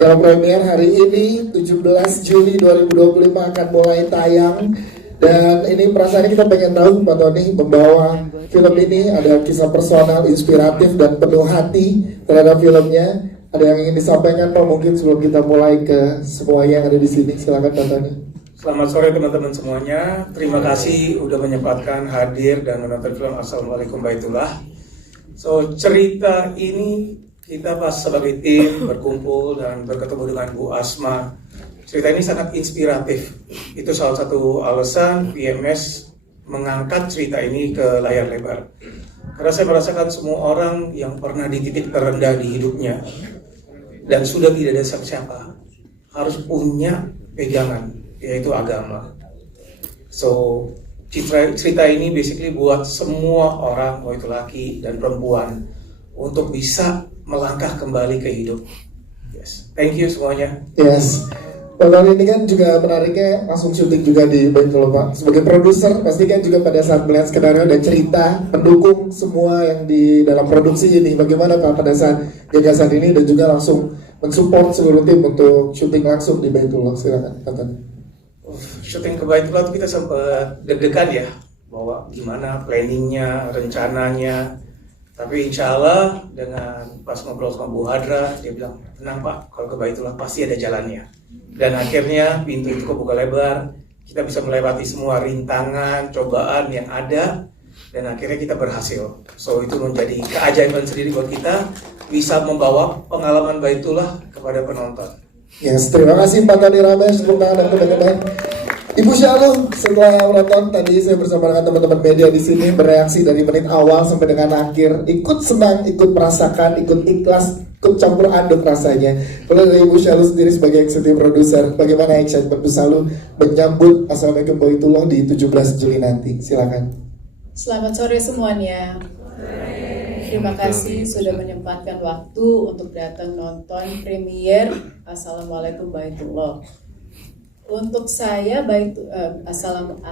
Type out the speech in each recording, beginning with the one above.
dalam premier hari ini 17 Juli 2025 akan mulai tayang. Dan ini perasaannya kita pengen tahu Pak Tony membawa film ini ada kisah personal, inspiratif dan penuh hati terhadap filmnya. Ada yang ingin disampaikan Pak mungkin sebelum kita mulai ke semua yang ada di sini. Silakan Pak Tony. Selamat sore teman-teman semuanya. Terima kasih udah menyempatkan hadir dan menonton film Assalamualaikum Baitullah. So cerita ini kita pas sebagai tim berkumpul dan berketemu dengan Bu Asma. Cerita ini sangat inspiratif. Itu salah satu alasan VMS mengangkat cerita ini ke layar lebar. Karena saya merasakan semua orang yang pernah di titik terendah di hidupnya dan sudah tidak ada siapa-siapa harus punya pegangan, yaitu agama. So cerita ini basically buat semua orang, mau itu laki dan perempuan, untuk bisa melangkah kembali ke hidup. Yes, thank you semuanya. Yes. Tahun ini kan juga menariknya langsung syuting juga di Bengkel Pak. Sebagai produser pasti kan juga pada saat melihat skenario dan cerita pendukung semua yang di dalam produksi ini. Bagaimana Pak pada saat gagasan ini dan juga langsung mensupport seluruh tim untuk syuting langsung di Bengkel. Silakan Pak. Syuting ke Baitullah itu kita sempat deg-degan ya, bahwa gimana planningnya, rencananya. Tapi insya Allah dengan pas ngobrol sama Bu Hadra, dia bilang, tenang Pak, kalau ke Baitullah pasti ada jalannya. Dan akhirnya pintu itu kebuka lebar, kita bisa melewati semua rintangan, cobaan yang ada, dan akhirnya kita berhasil. So itu menjadi keajaiban sendiri buat kita, bisa membawa pengalaman Baitullah kepada penonton. Yes, terima kasih Pak Tony Ramesh, tepuk tangan dan teman-teman. Ibu Shalom, setelah menonton tadi saya bersama dengan teman-teman media di sini bereaksi dari menit awal sampai dengan akhir, ikut senang, ikut merasakan, ikut ikhlas, ikut campur aduk rasanya. Kalau dari Ibu Shalom sendiri sebagai executive producer, bagaimana excitement Bu Shalom menyambut Assalamualaikum Baitullah di 17 Juli nanti? Silakan. Selamat sore semuanya. Terima kasih sudah menyempatkan waktu untuk datang nonton premier Assalamualaikum Baitullah. Untuk saya film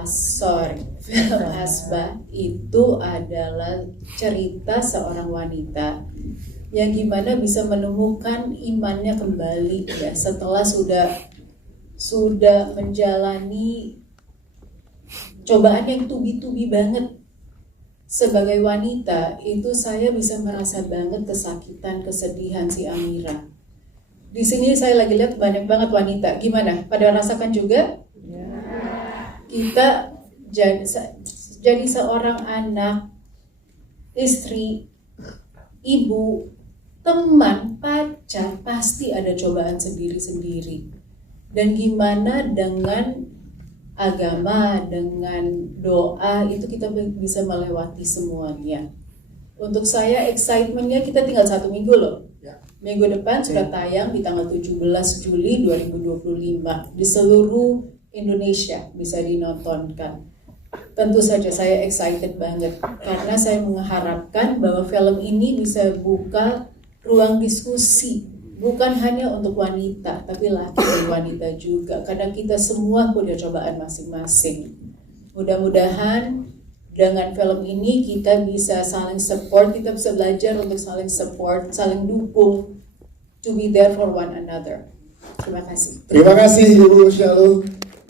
Hasbah itu adalah cerita seorang wanita yang gimana bisa menemukan imannya kembali ya setelah sudah menjalani cobaan yang tubi-tubi banget. Sebagai wanita itu saya bisa merasa banget kesakitan, kesedihan si Amira. Di sini saya lagi lihat banyak banget wanita. Gimana? Pada rasakan juga? Ya. Kita jadi seorang anak, istri, ibu, teman, pacar, pasti ada cobaan sendiri-sendiri. Dan gimana dengan agama, dengan doa, itu kita bisa melewati semuanya. Untuk saya excitementnya kita tinggal 1 minggu loh. Minggu depan sudah tayang di tanggal 17 Juli 2025 di seluruh Indonesia bisa dinontonkan. Tentu saja saya excited banget karena saya mengharapkan bahwa film ini bisa buka ruang diskusi bukan hanya untuk wanita tapi laki dan wanita juga karena kita semua punya cobaan masing-masing. Mudah-mudahan dengan film ini kita bisa saling support, kita bisa belajar untuk saling support, saling dukung, to be there for one another. Terima kasih. Terima kasih Ibu Shalom.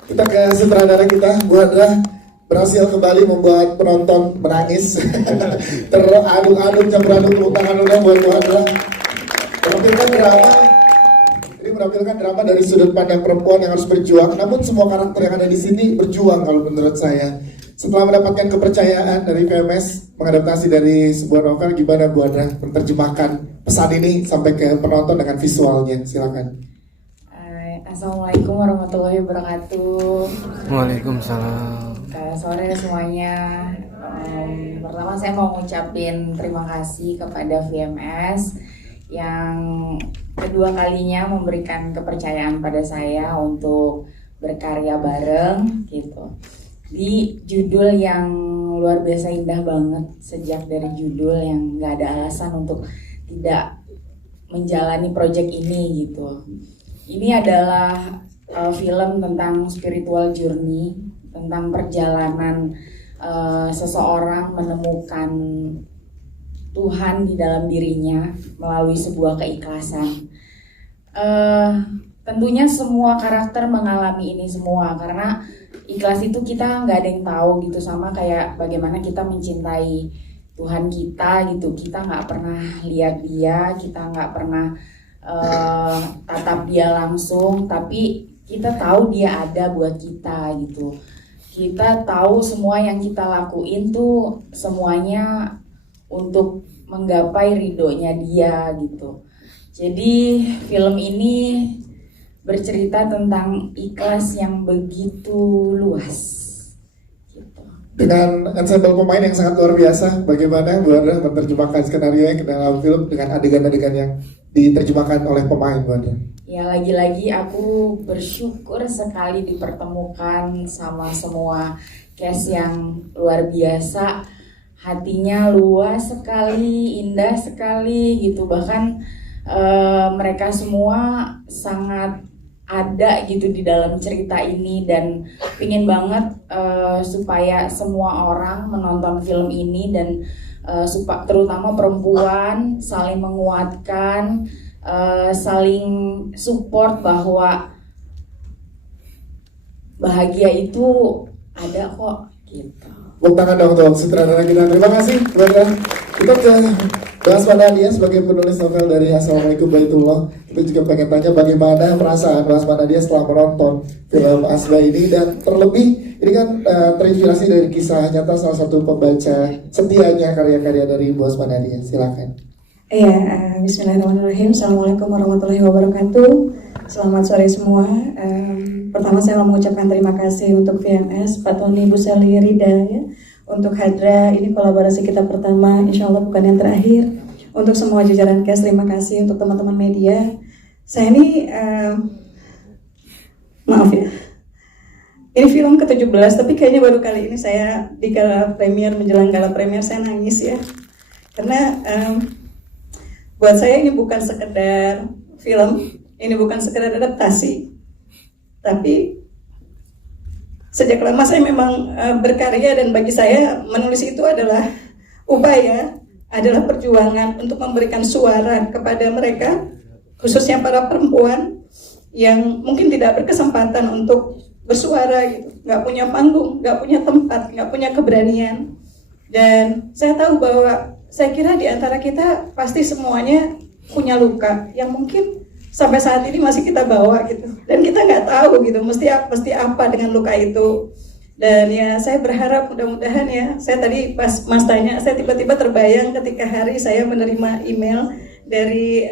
Kita ke sutradara kita, Bu Hadra, berhasil kembali membuat penonton menangis. Teraduk-aduk, campur aduk, tepuk tangan udah buat Bu Hadra. Menampilkan drama dari sudut pandang perempuan yang harus berjuang. Namun semua karakter yang ada di sini berjuang kalau menurut saya. Setelah mendapatkan kepercayaan dari VMS mengadaptasi dari sebuah novel, gimana Bu Hadra menerjemahkan pesan ini sampai ke penonton dengan visualnya? Silakan. Assalamualaikum warahmatullahi wabarakatuh. Waalaikumsalam. Sore semuanya. Pertama saya mau ngucapin terima kasih kepada VMS yang kedua kalinya memberikan kepercayaan pada saya untuk berkarya bareng gitu. Di judul yang luar biasa indah banget, sejak dari judul yang gak ada alasan untuk tidak menjalani proyek ini gitu. Ini adalah film tentang spiritual journey, tentang perjalanan seseorang menemukan Tuhan di dalam dirinya melalui sebuah keikhlasan. Tentunya semua karakter mengalami ini semua, karena ikhlas itu kita nggak ada yang tahu gitu, sama kayak bagaimana kita mencintai Tuhan kita gitu. Kita nggak pernah lihat dia, kita nggak pernah tatap dia langsung, tapi kita tahu dia ada buat kita gitu. Kita tahu semua yang kita lakuin tuh semuanya untuk menggapai ridhonya dia gitu. Jadi film ini bercerita tentang ikhlas yang begitu luas gitu. Dengan ensemble pemain yang sangat luar biasa, bagaimana Bu Andra menerjemahkan skenario yang ke dalam film dengan adegan-adegan yang diterjemahkan oleh pemain, Bu Andra? Ya, lagi-lagi aku bersyukur sekali dipertemukan sama semua cast yang luar biasa. Hatinya luas sekali, indah sekali gitu. Bahkan mereka semua sangat ada gitu di dalam cerita ini, dan pingin banget supaya semua orang menonton film ini, dan terutama perempuan saling menguatkan, saling support bahwa bahagia itu ada kok gitu. Tepuk tangan dong untuk sutradara kita. Terima kasih, Bu Andra. Kita ke Bahas Nadia sebagai penulis novel dari Assalamualaikum Baitullah. Kita juga pengen tanya bagaimana perasaan Bahas Nadia setelah menonton film Asba ini, dan terlebih ini kan terinspirasi dari kisah nyata salah satu pembaca setianya karya-karya dari Bahas Nadia. Silakan. Iya, bismillahirrahmanirrahim. Assalamualaikum warahmatullahi wabarakatuh. Selamat sore semua. Pertama saya mau mengucapkan terima kasih untuk VMS, Pak Tony, Bu Sally, Rida ya. Untuk Hadra, ini kolaborasi kita pertama, insya Allah bukan yang terakhir. Untuk semua jajaran cast, terima kasih. Untuk teman-teman media, saya ini, maaf ya, ini film ke-17, tapi kayaknya baru kali ini saya di gala premier, menjelang gala premier saya nangis ya. Karena buat saya ini bukan sekedar film, ini bukan sekedar adaptasi, tapi sejak lama saya memang berkarya, dan bagi saya menulis itu adalah upaya, adalah perjuangan untuk memberikan suara kepada mereka, khususnya para perempuan yang mungkin tidak berkesempatan untuk bersuara gitu, nggak punya panggung, nggak punya tempat, nggak punya keberanian. Dan saya tahu bahwa saya kira di antara kita pasti semuanya punya luka yang mungkin sampai saat ini masih kita bawa gitu, dan kita nggak tahu gitu mesti apa dengan luka itu. Dan ya saya berharap mudah-mudahan ya, saya tadi pas Mas tanya, saya tiba-tiba terbayang ketika hari saya menerima email dari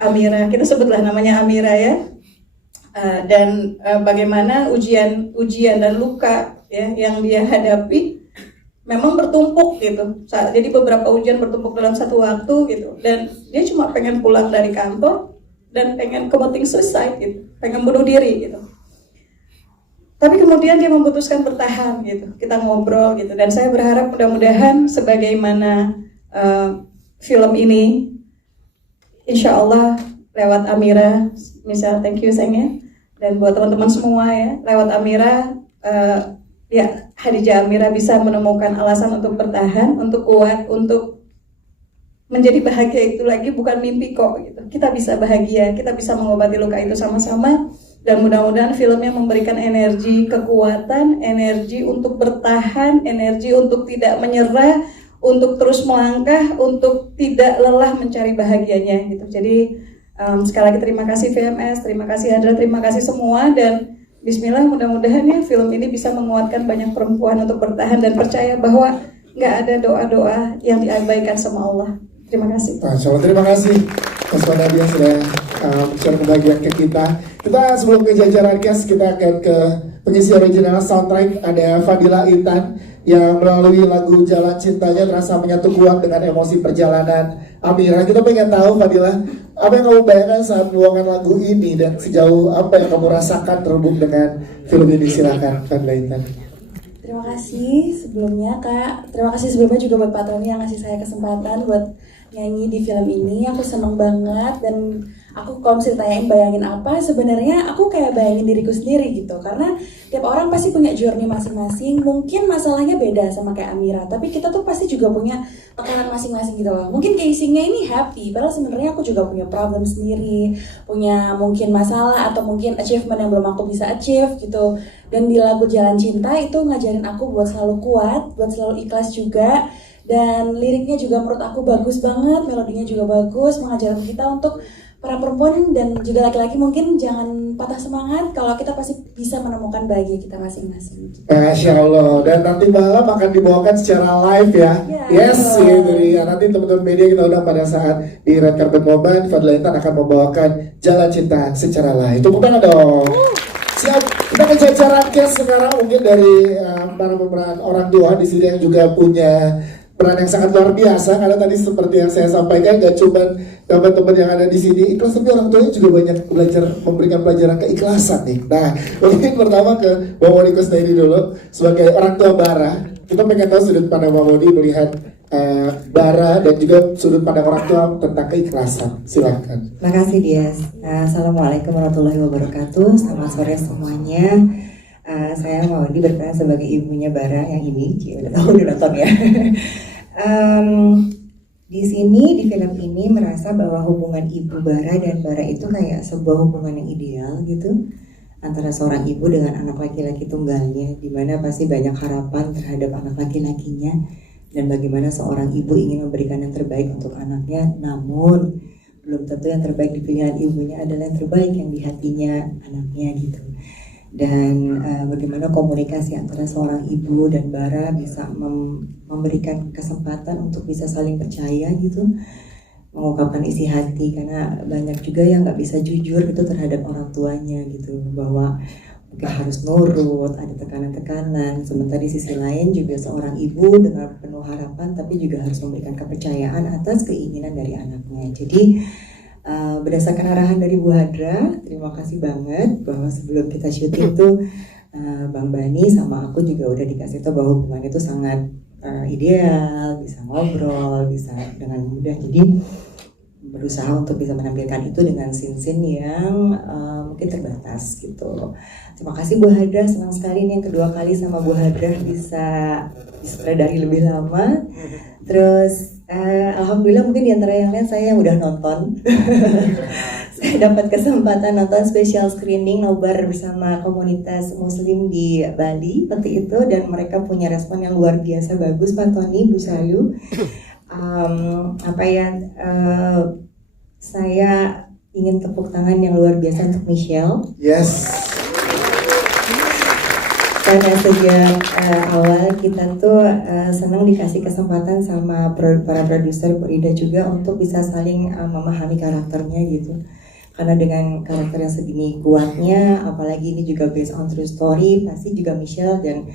Amira, kita sebutlah namanya Amira ya, dan bagaimana ujian dan luka ya yang dia hadapi memang bertumpuk gitu. Jadi beberapa ujian bertumpuk dalam satu waktu gitu. Dan dia cuma pengen pulang dari kantor dan pengen committing suicide gitu, pengen bunuh diri gitu. Tapi kemudian dia memutuskan bertahan gitu. Kita ngobrol gitu, dan saya berharap mudah-mudahan sebagaimana film ini, insya Allah lewat Amira, misal thank you sayangnya, dan buat teman-teman semua ya, lewat Amira ya, Khadijah Amira bisa menemukan alasan untuk bertahan, untuk kuat, untuk menjadi bahagia. Itu lagi bukan mimpi kok gitu. Kita bisa bahagia, kita bisa mengobati luka itu sama-sama, dan mudah-mudahan filmnya memberikan energi, kekuatan, energi untuk bertahan, energi untuk tidak menyerah, untuk terus melangkah, untuk tidak lelah mencari bahagianya gitu. Jadi sekali lagi terima kasih VMS, terima kasih Hadra, terima kasih semua, dan bismillah, mudah-mudahan ya film ini bisa menguatkan banyak perempuan untuk bertahan dan percaya bahwa nggak ada doa-doa yang diabaikan sama Allah. Terima kasih. Masya Allah, terima kasih Mas Nadia sudah share kebahagiaan ke kita. Kita sebelum ke jajaran cast, kita akan ke pengisi original soundtrack. Ada Fadila Intan yang melalui lagu Jalan Cintanya terasa menyatu kuat dengan emosi perjalanan Amira. Kita pengen tahu Fadila, apa yang kamu bayangkan saat meluangkan lagu ini, dan sejauh apa yang kamu rasakan terhubung dengan film ini? Silakan Fadila Intan. Terima kasih sebelumnya Kak. Terima kasih sebelumnya juga buat Pak Tony yang ngasih saya kesempatan buat nyanyi di film ini. Aku seneng banget, dan aku kalau misalnya ditanyain bayangin apa, sebenarnya aku kayak bayangin diriku sendiri gitu. Karena tiap orang pasti punya journey masing-masing. Mungkin masalahnya beda sama kayak Amira, tapi kita tuh pasti juga punya tekanan masing-masing gitu loh. Mungkin casingnya ini happy, padahal sebenarnya aku juga punya problem sendiri, punya mungkin masalah atau mungkin achievement yang belum aku bisa achieve gitu. Dan di lagu Jalan Cinta itu ngajarin aku buat selalu kuat, buat selalu ikhlas juga. Dan liriknya juga menurut aku bagus banget, melodinya juga bagus, mengajarkan kita untuk para perempuan dan juga laki-laki mungkin jangan patah semangat, kalau kita pasti bisa menemukan bahagia kita masing-masing. Masya Allah, dan nanti malam akan dibawakan secara live ya. Yes, itu dia. Nanti teman-teman media kita undang pada saat di Red Carpet Moment, Fadla Intan akan membawakan Jalan Cinta secara live. Tepuk tangan dong. Siap, kita ke jajaran case sekarang mungkin dari para pemeran orang tua di sini yang juga punya peran yang sangat luar biasa, karena tadi seperti yang saya sampaikan gak cuma teman-teman yang ada di sini ikhlas, tapi orang tuanya juga banyak belajar memberikan pelajaran keikhlasan nih. Nah, mungkin pertama ke Bang Modi Kusnaidi dulu sebagai orang tua Bara. Kita pengen tahu sudut pandang Bang Modi melihat Bara dan juga sudut pandang orang tua tentang keikhlasan. Silahkan. Makasih Dias. Assalamualaikum warahmatullahi wabarakatuh. Selamat sore semuanya. Saya Maudi berperan sebagai ibunya Bara yang ini, udah tahu udah nonton ya. Di sini di film ini merasa bahwa hubungan ibu Bara dan Bara itu kayak sebuah hubungan yang ideal gitu, antara seorang ibu dengan anak laki-laki tunggalnya, di mana pasti banyak harapan terhadap anak laki-lakinya dan bagaimana seorang ibu ingin memberikan yang terbaik untuk anaknya, namun belum tentu yang terbaik di pilihan ibunya adalah yang terbaik yang di hatinya anaknya gitu. Dan bagaimana komunikasi antara seorang ibu dan Bara bisa memberikan kesempatan untuk bisa saling percaya gitu, mengungkapkan isi hati, karena banyak juga yang nggak bisa jujur gitu terhadap orang tuanya gitu, bahwa mungkin harus nurut, ada tekanan-tekanan. Sementara di sisi lain juga seorang ibu dengan penuh harapan tapi juga harus memberikan kepercayaan atas keinginan dari anaknya. Jadi berdasarkan arahan dari Bu Hadra, terima kasih banget bahwa sebelum kita syuting tuh Bang Bani sama aku juga udah dikasih tahu bahwa hubungan itu sangat ideal, bisa ngobrol, bisa dengan mudah. Jadi berusaha untuk bisa menampilkan itu dengan scene-scene yang mungkin terbatas gitu. Terima kasih Bu Hadra, senang sekali ini yang kedua kali sama Bu Hadra bisa disutradari lebih lama. Terus alhamdulillah mungkin di antara yang lain saya yang udah nonton. Saya dapat kesempatan nonton special screening nobar bersama komunitas muslim di Bali seperti itu, dan mereka punya respon yang luar biasa bagus. Pak Tony, Bu Sayu, saya ingin tepuk tangan yang luar biasa untuk Michelle. Yes. Karena sejak awal kita tuh senang dikasih kesempatan sama para produser, Bu Ida juga, untuk bisa saling memahami karakternya gitu. Karena dengan karakter yang segini kuatnya, apalagi ini juga based on true story, pasti juga Michelle dan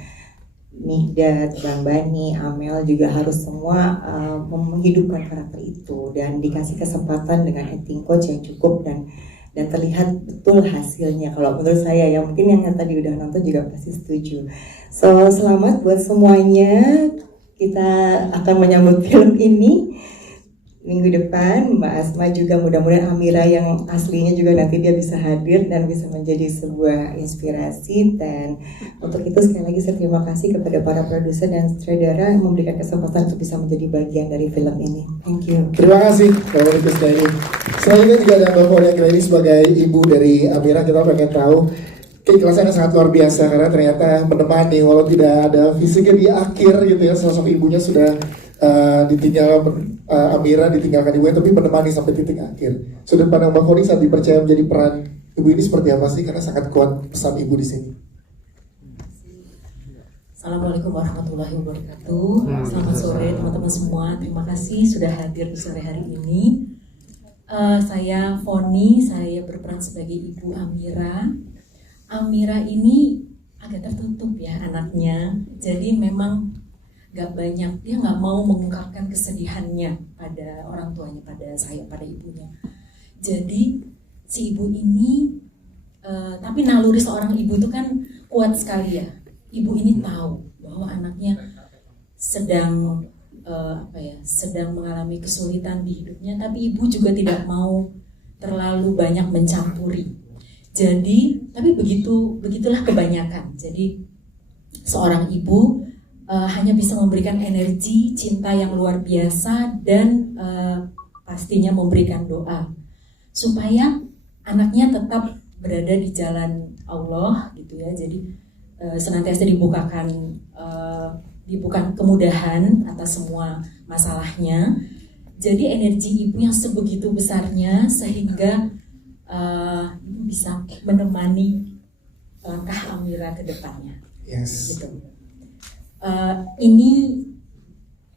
Mihdat, Bang Bani, Amel juga harus semua menghidupkan karakter itu dan dikasih kesempatan dengan acting coach yang cukup dan terlihat betul hasilnya. Kalau menurut saya, yang mungkin yang tadi udah nonton juga pasti setuju. So, selamat buat semuanya. Kita akan menyambut film ini minggu depan. Mbak Asma juga, mudah-mudahan Amira yang aslinya juga nanti dia bisa hadir dan bisa menjadi sebuah inspirasi. Dan untuk itu sekali lagi saya terima kasih kepada para produser dan sutradara yang memberikan kesempatan untuk bisa menjadi bagian dari film ini. Thank you. Terima kasih Mbak Modi Kusnaidi. Selanjutnya juga ada Mbak Modi Kusnaidi sebagai ibu dari Amira. Kita pengen tahu keikhlasan yang sangat luar biasa, karena ternyata menemani walau tidak ada fisiknya di akhir gitu ya, sosok ibunya sudah ditinggal Amira, ditinggalkan ibunya, tapi menemani sampai titik akhir. Sudut pandang Mbak Koni saat dipercaya menjadi peran ibu ini seperti apa sih? Karena sangat kuat pesan ibu di sini. Assalamualaikum warahmatullahi wabarakatuh. Selamat sore teman-teman semua. Terima kasih sudah hadir di sore hari ini. Saya Foni, saya berperan sebagai ibu Amira. Amira ini agak tertutup ya anaknya. Jadi memang gak banyak, dia gak mau mengungkapkan kesedihannya pada orang tuanya, pada saya, pada ibunya. Jadi si ibu ini, tapi naluri seorang ibu itu kan kuat sekali ya. Ibu ini tahu bahwa anaknya sedang sedang mengalami kesulitan di hidupnya, tapi ibu juga tidak mau terlalu banyak mencampuri. Jadi, tapi begitulah kebanyakan. Jadi, seorang ibu hanya bisa memberikan energi, cinta yang luar biasa, dan pastinya memberikan doa supaya anaknya tetap berada di jalan Allah gitu ya. Jadi senantiasa dibukakan kemudahan atas semua masalahnya. Jadi energi ibu yang sebegitu besarnya sehingga ibu bisa menemani langkah Amira ke depannya. Yes. Gitu. Ini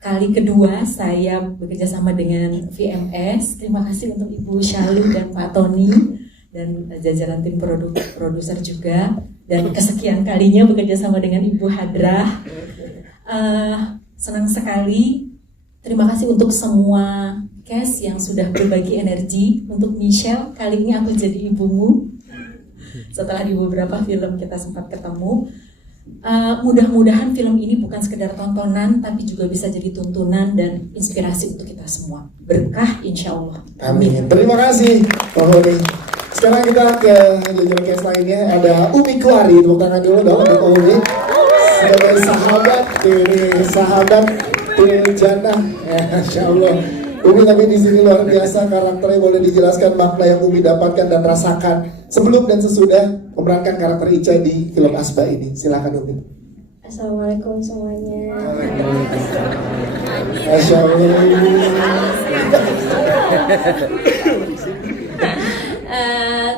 kali kedua saya bekerja sama dengan VMS. Terima kasih untuk Ibu Syalu dan Pak Tony dan jajaran tim produser juga. Dan kesekian kalinya bekerja sama dengan Ibu Hadrah. Senang sekali. Terima kasih untuk semua cast yang sudah berbagi energi. Untuk Michelle, kali ini aku jadi ibumu. Setelah di beberapa film kita sempat ketemu. Mudah-mudahan film ini bukan sekedar tontonan, tapi juga bisa jadi tuntunan dan inspirasi untuk kita semua. Berkah insya Allah. Amin. Terima kasih Pak Honi. Sekarang kita ke jajaran cast lainnya. Ada Umi Kuari, tepuk tangan dulu dong untuk Umi sebagai sahabat Tiri Jannah. Masya Allah. Umi tapi di sini luar biasa karakternya, boleh dijelaskan makna yang Umi dapatkan dan rasakan sebelum dan sesudah memerankan karakter Ica di film Asba ini. Silakan Umi. Assalamualaikum semuanya. Masya Allah.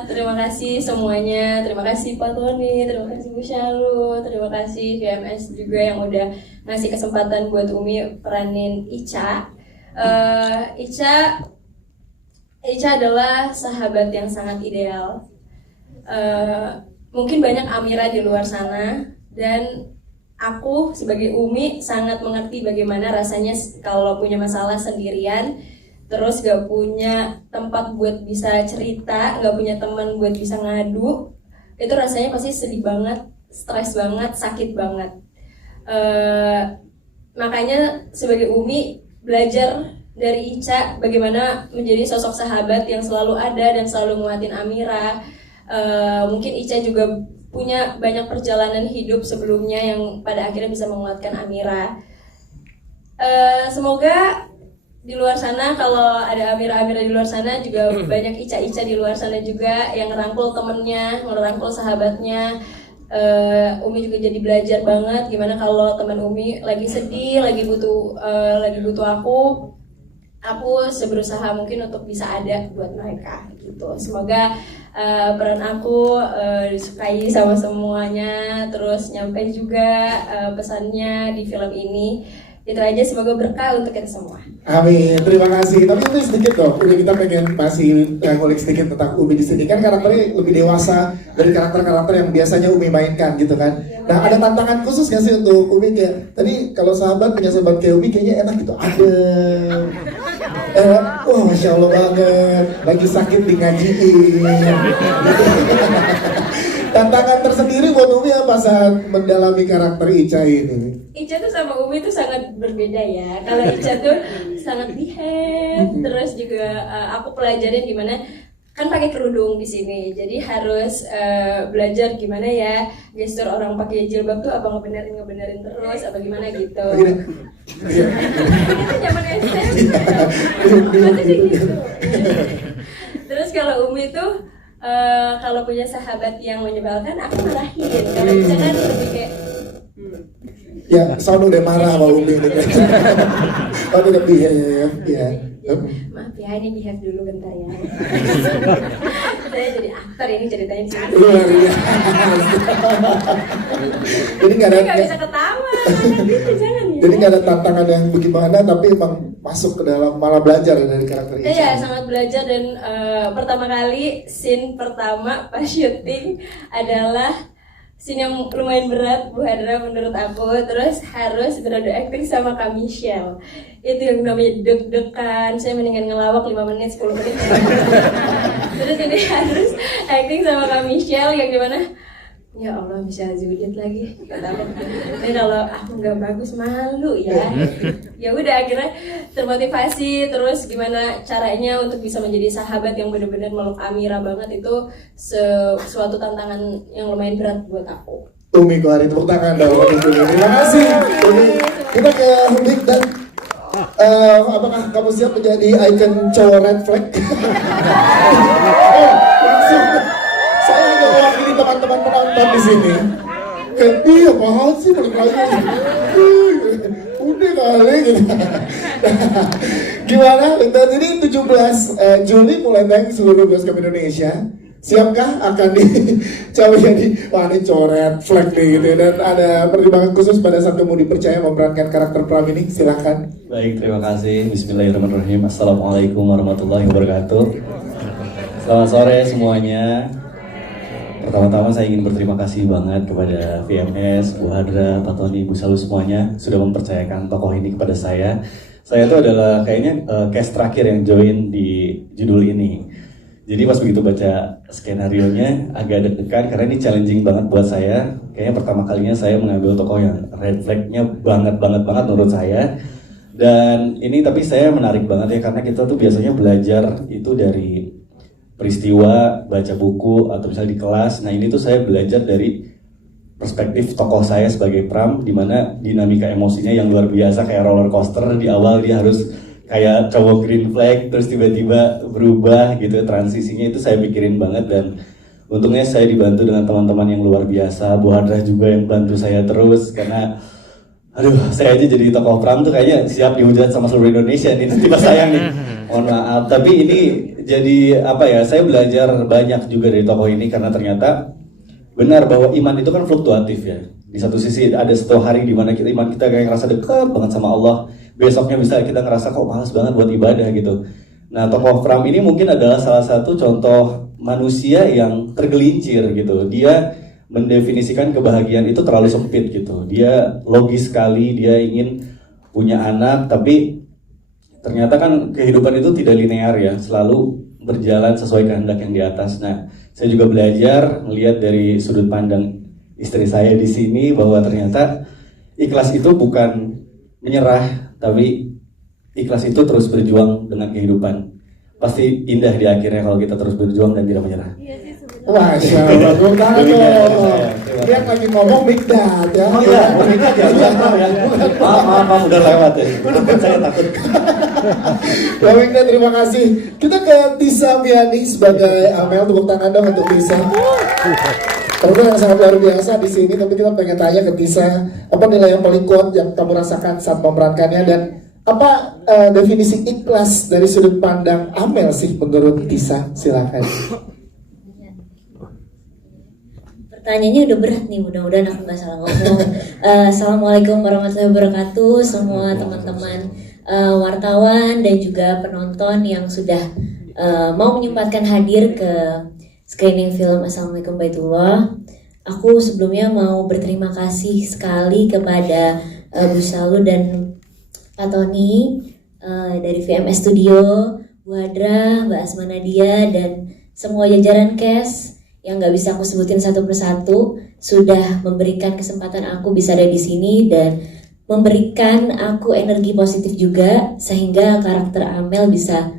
Terima kasih semuanya, terima kasih Pak Tony, terima kasih Bu Syalu, terima kasih VMS juga yang udah ngasih kesempatan buat Umi peranin Ica. Ica adalah sahabat yang sangat ideal. Mungkin banyak Amira di luar sana, dan aku sebagai Umi sangat mengerti bagaimana rasanya kalau punya masalah sendirian, terus gak punya tempat buat bisa cerita, gak punya teman buat bisa ngadu. Itu rasanya pasti sedih banget, stres banget, sakit banget. Makanya sebagai Umi belajar dari Ica bagaimana menjadi sosok sahabat yang selalu ada dan selalu nguatin Amira. Mungkin Ica juga punya banyak perjalanan hidup sebelumnya yang pada akhirnya bisa menguatkan Amira. Semoga di luar sana, kalau ada Amira-Amira di luar sana, juga banyak Ica-Ica di luar sana juga yang ngerangkul temennya, ngerangkul sahabatnya. Umi juga jadi belajar banget gimana kalau teman Umi lagi sedih, lagi butuh aku seberusaha mungkin untuk bisa ada buat mereka gitu. Semoga peran aku disukai sama semuanya, terus nyampe juga pesannya di film ini. Itu aja, semoga berkah untuk kita semua. Amin, terima kasih. Tapi itu sedikit dong, Umi, kita pengen masih ngulik sedikit tentang Umi di sini. Kan karakternya lebih dewasa dari karakter-karakter yang biasanya Umi mainkan gitu kan. Nah, ada tantangan khusus nggak sih untuk Umi kayak tadi kalau sahabat punya sahabat kayak Umi kayaknya enak gitu. Wah, Masya Allah banget. Lagi sakit di ngajiin. Tantangan tersendiri buat Umi apa saat mendalami karakter Ica ini? Ica tuh sama Umi tuh sangat berbeda ya. Kalau Ica tuh sangat behead, terus juga aku pelajarin gimana, kan pakai kerudung di sini, jadi harus belajar gimana ya gestur orang pakai jilbab tuh apa ngebenerin terus apa gimana gitu. Itu zaman SMP. Terus kalau Umi tuh kalau punya sahabat yang menyebalkan, aku marahin. Kalau Ica kan lebih kayak ya, sound udah marah sama Umi ini kan. Oh, udah behave, ya. Maaf ya, ini behave dulu bentar ya. Saya jadi aktor ini ceritanya di sini. Luar biasa. Jadi nggak ada. Nggak bisa ketawa, gitu jangan ya. Jadi nggak ada tantangan yang bagaimana, tapi emang masuk ke dalam malah belajar dari karakter Ica. Iya, sangat belajar. Dan pertama kali scene pertama pas syuting adalah scene yang lumayan berat, Bu Hadra menurut aku. Terus harus beradu acting sama Kak Michelle. Itu yang namanya deg-degan. Saya mendingan ngelawak 5 menit, 10 menit. Terus ini harus acting sama Kak Michelle yang gimana Ya Allah, bisa julid lagi. Gak tahu. Tapi kalau aku nggak bagus malu ya. Ya udah, akhirnya termotivasi. Terus gimana caranya untuk bisa menjadi sahabat yang benar-benar meluk Amira banget, itu suatu tantangan yang lumayan berat buat aku. Umi Kohari, tepuk tangan dong. Terima kasih Umi. Kita ke Hubik dan apakah kamu siap menjadi ikon cowok red flag? Langsung saya hanya mewakili teman-teman penonton di sini. Iya, mahal sih balik lagi. Udah kali gitu. Gimana? Dan ini 17 Juli mulai tayang seluruh bioskop Indonesia. Siapkah akan dicoba jadi wah ini coret flag nih gitu ya. Dan ada pertimbangan khusus pada saat kamu dipercaya memerankan karakter Pram ini? Silahkan. Baik, terima kasih. Bismillahirrahmanirrahim. Assalamualaikum warahmatullahi wabarakatuh. Selamat sore semuanya. Pertama-tama saya ingin berterima kasih banget kepada VMS, Bu Hadra, Pak Tony, Bu Salu semuanya sudah mempercayakan tokoh ini kepada saya. Saya itu adalah kayaknya cast terakhir yang join di judul ini. Jadi pas begitu baca skenarionya agak deg-degan karena ini challenging banget buat saya. Kayaknya pertama kalinya saya mengambil tokoh yang red flag-nya banget menurut saya. Dan ini tapi saya menarik banget ya karena kita tuh biasanya belajar itu dari peristiwa, baca buku atau misalnya di kelas. Nah ini tuh saya belajar dari perspektif tokoh saya sebagai Pram, di mana dinamika emosinya yang luar biasa kayak roller coaster. Di awal dia harus kayak cowok green flag, terus tiba-tiba berubah gitu, transisinya itu saya pikirin banget. Dan untungnya saya dibantu dengan teman-teman yang luar biasa. Bu Hadra juga yang bantu saya terus, karena aduh saya aja jadi tokoh Pram tuh kayaknya siap dihujat sama seluruh Indonesia nih, tiba sayang nih, mohon maaf. Tapi ini jadi apa ya, saya belajar banyak juga dari tokoh ini karena ternyata benar bahwa iman itu kan fluktuatif ya. Di satu sisi ada satu hari di mana iman kita kayak ngerasa dekat banget sama Allah, besoknya bisa kita ngerasa kok malas banget buat ibadah gitu. Nah tokoh Pram ini mungkin adalah salah satu contoh manusia yang tergelincir gitu. Dia mendefinisikan kebahagiaan itu terlalu sempit gitu. Dia logis sekali, dia ingin punya anak, tapi ternyata kan kehidupan itu tidak linear ya, selalu berjalan sesuai kehendak yang di atas. Nah, saya juga belajar melihat dari sudut pandang istri saya di sini bahwa ternyata ikhlas itu bukan menyerah, tapi ikhlas itu terus berjuang dengan kehidupan. Pasti indah di akhirnya kalau kita terus berjuang dan tidak menyerah. Masya Allah, tepuk tangan dong. Dia lagi ngomong Mikdad ya. Oh iya, Mikdad ya. Maaf, udah lewat ya. Saya takut. Pak Mikdad, terima kasih. Kita ke Tisa Miani sebagai Amel, tepuk tangan dong untuk Tisa. Perempuan yang sangat luar biasa di sini, tapi kita pengen tanya ke Tisa, apa nilai yang paling kuat yang kamu rasakan saat memerankannya, dan apa definisi ikhlas dari sudut pandang Amel sih menurut Tisa? Silakan. Pertanyaannya udah berat nih, mudah-mudahan aku nggak salah ngomong. Assalamualaikum warahmatullahi wabarakatuh, semua teman-teman wartawan dan juga penonton yang sudah mau menyempatkan hadir ke screening film Assalamualaikum Baitullah. Aku sebelumnya mau berterima kasih sekali kepada Bu Salu dan Pak Tony dari VMS Studio, Bu Hadra, Mbak Asma Nadia, dan semua jajaran cast yang nggak bisa aku sebutin satu persatu sudah memberikan kesempatan aku bisa ada di sini dan memberikan aku energi positif juga sehingga karakter Amel bisa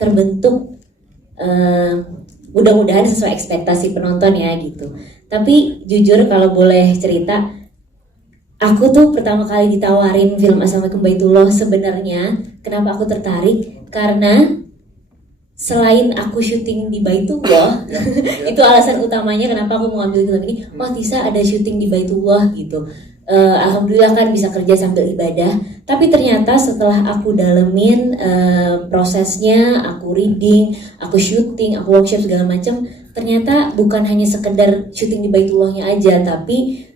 terbentuk mudah-mudahan sesuai ekspektasi penonton ya gitu. Tapi jujur kalau boleh cerita, aku tuh pertama kali ditawarin film Assalamualaikum Baitullah sebenarnya kenapa aku tertarik karena selain aku syuting di Baitullah, itu alasan utamanya kenapa aku mau ambil film ini. Wah Tisa ada syuting di Baitullah gitu. Alhamdulillah kan bisa kerja sambil ibadah. Tapi ternyata setelah aku dalemin prosesnya, aku reading, aku syuting, aku workshop segala macam, ternyata bukan hanya sekedar syuting di Baitullahnya aja, tapi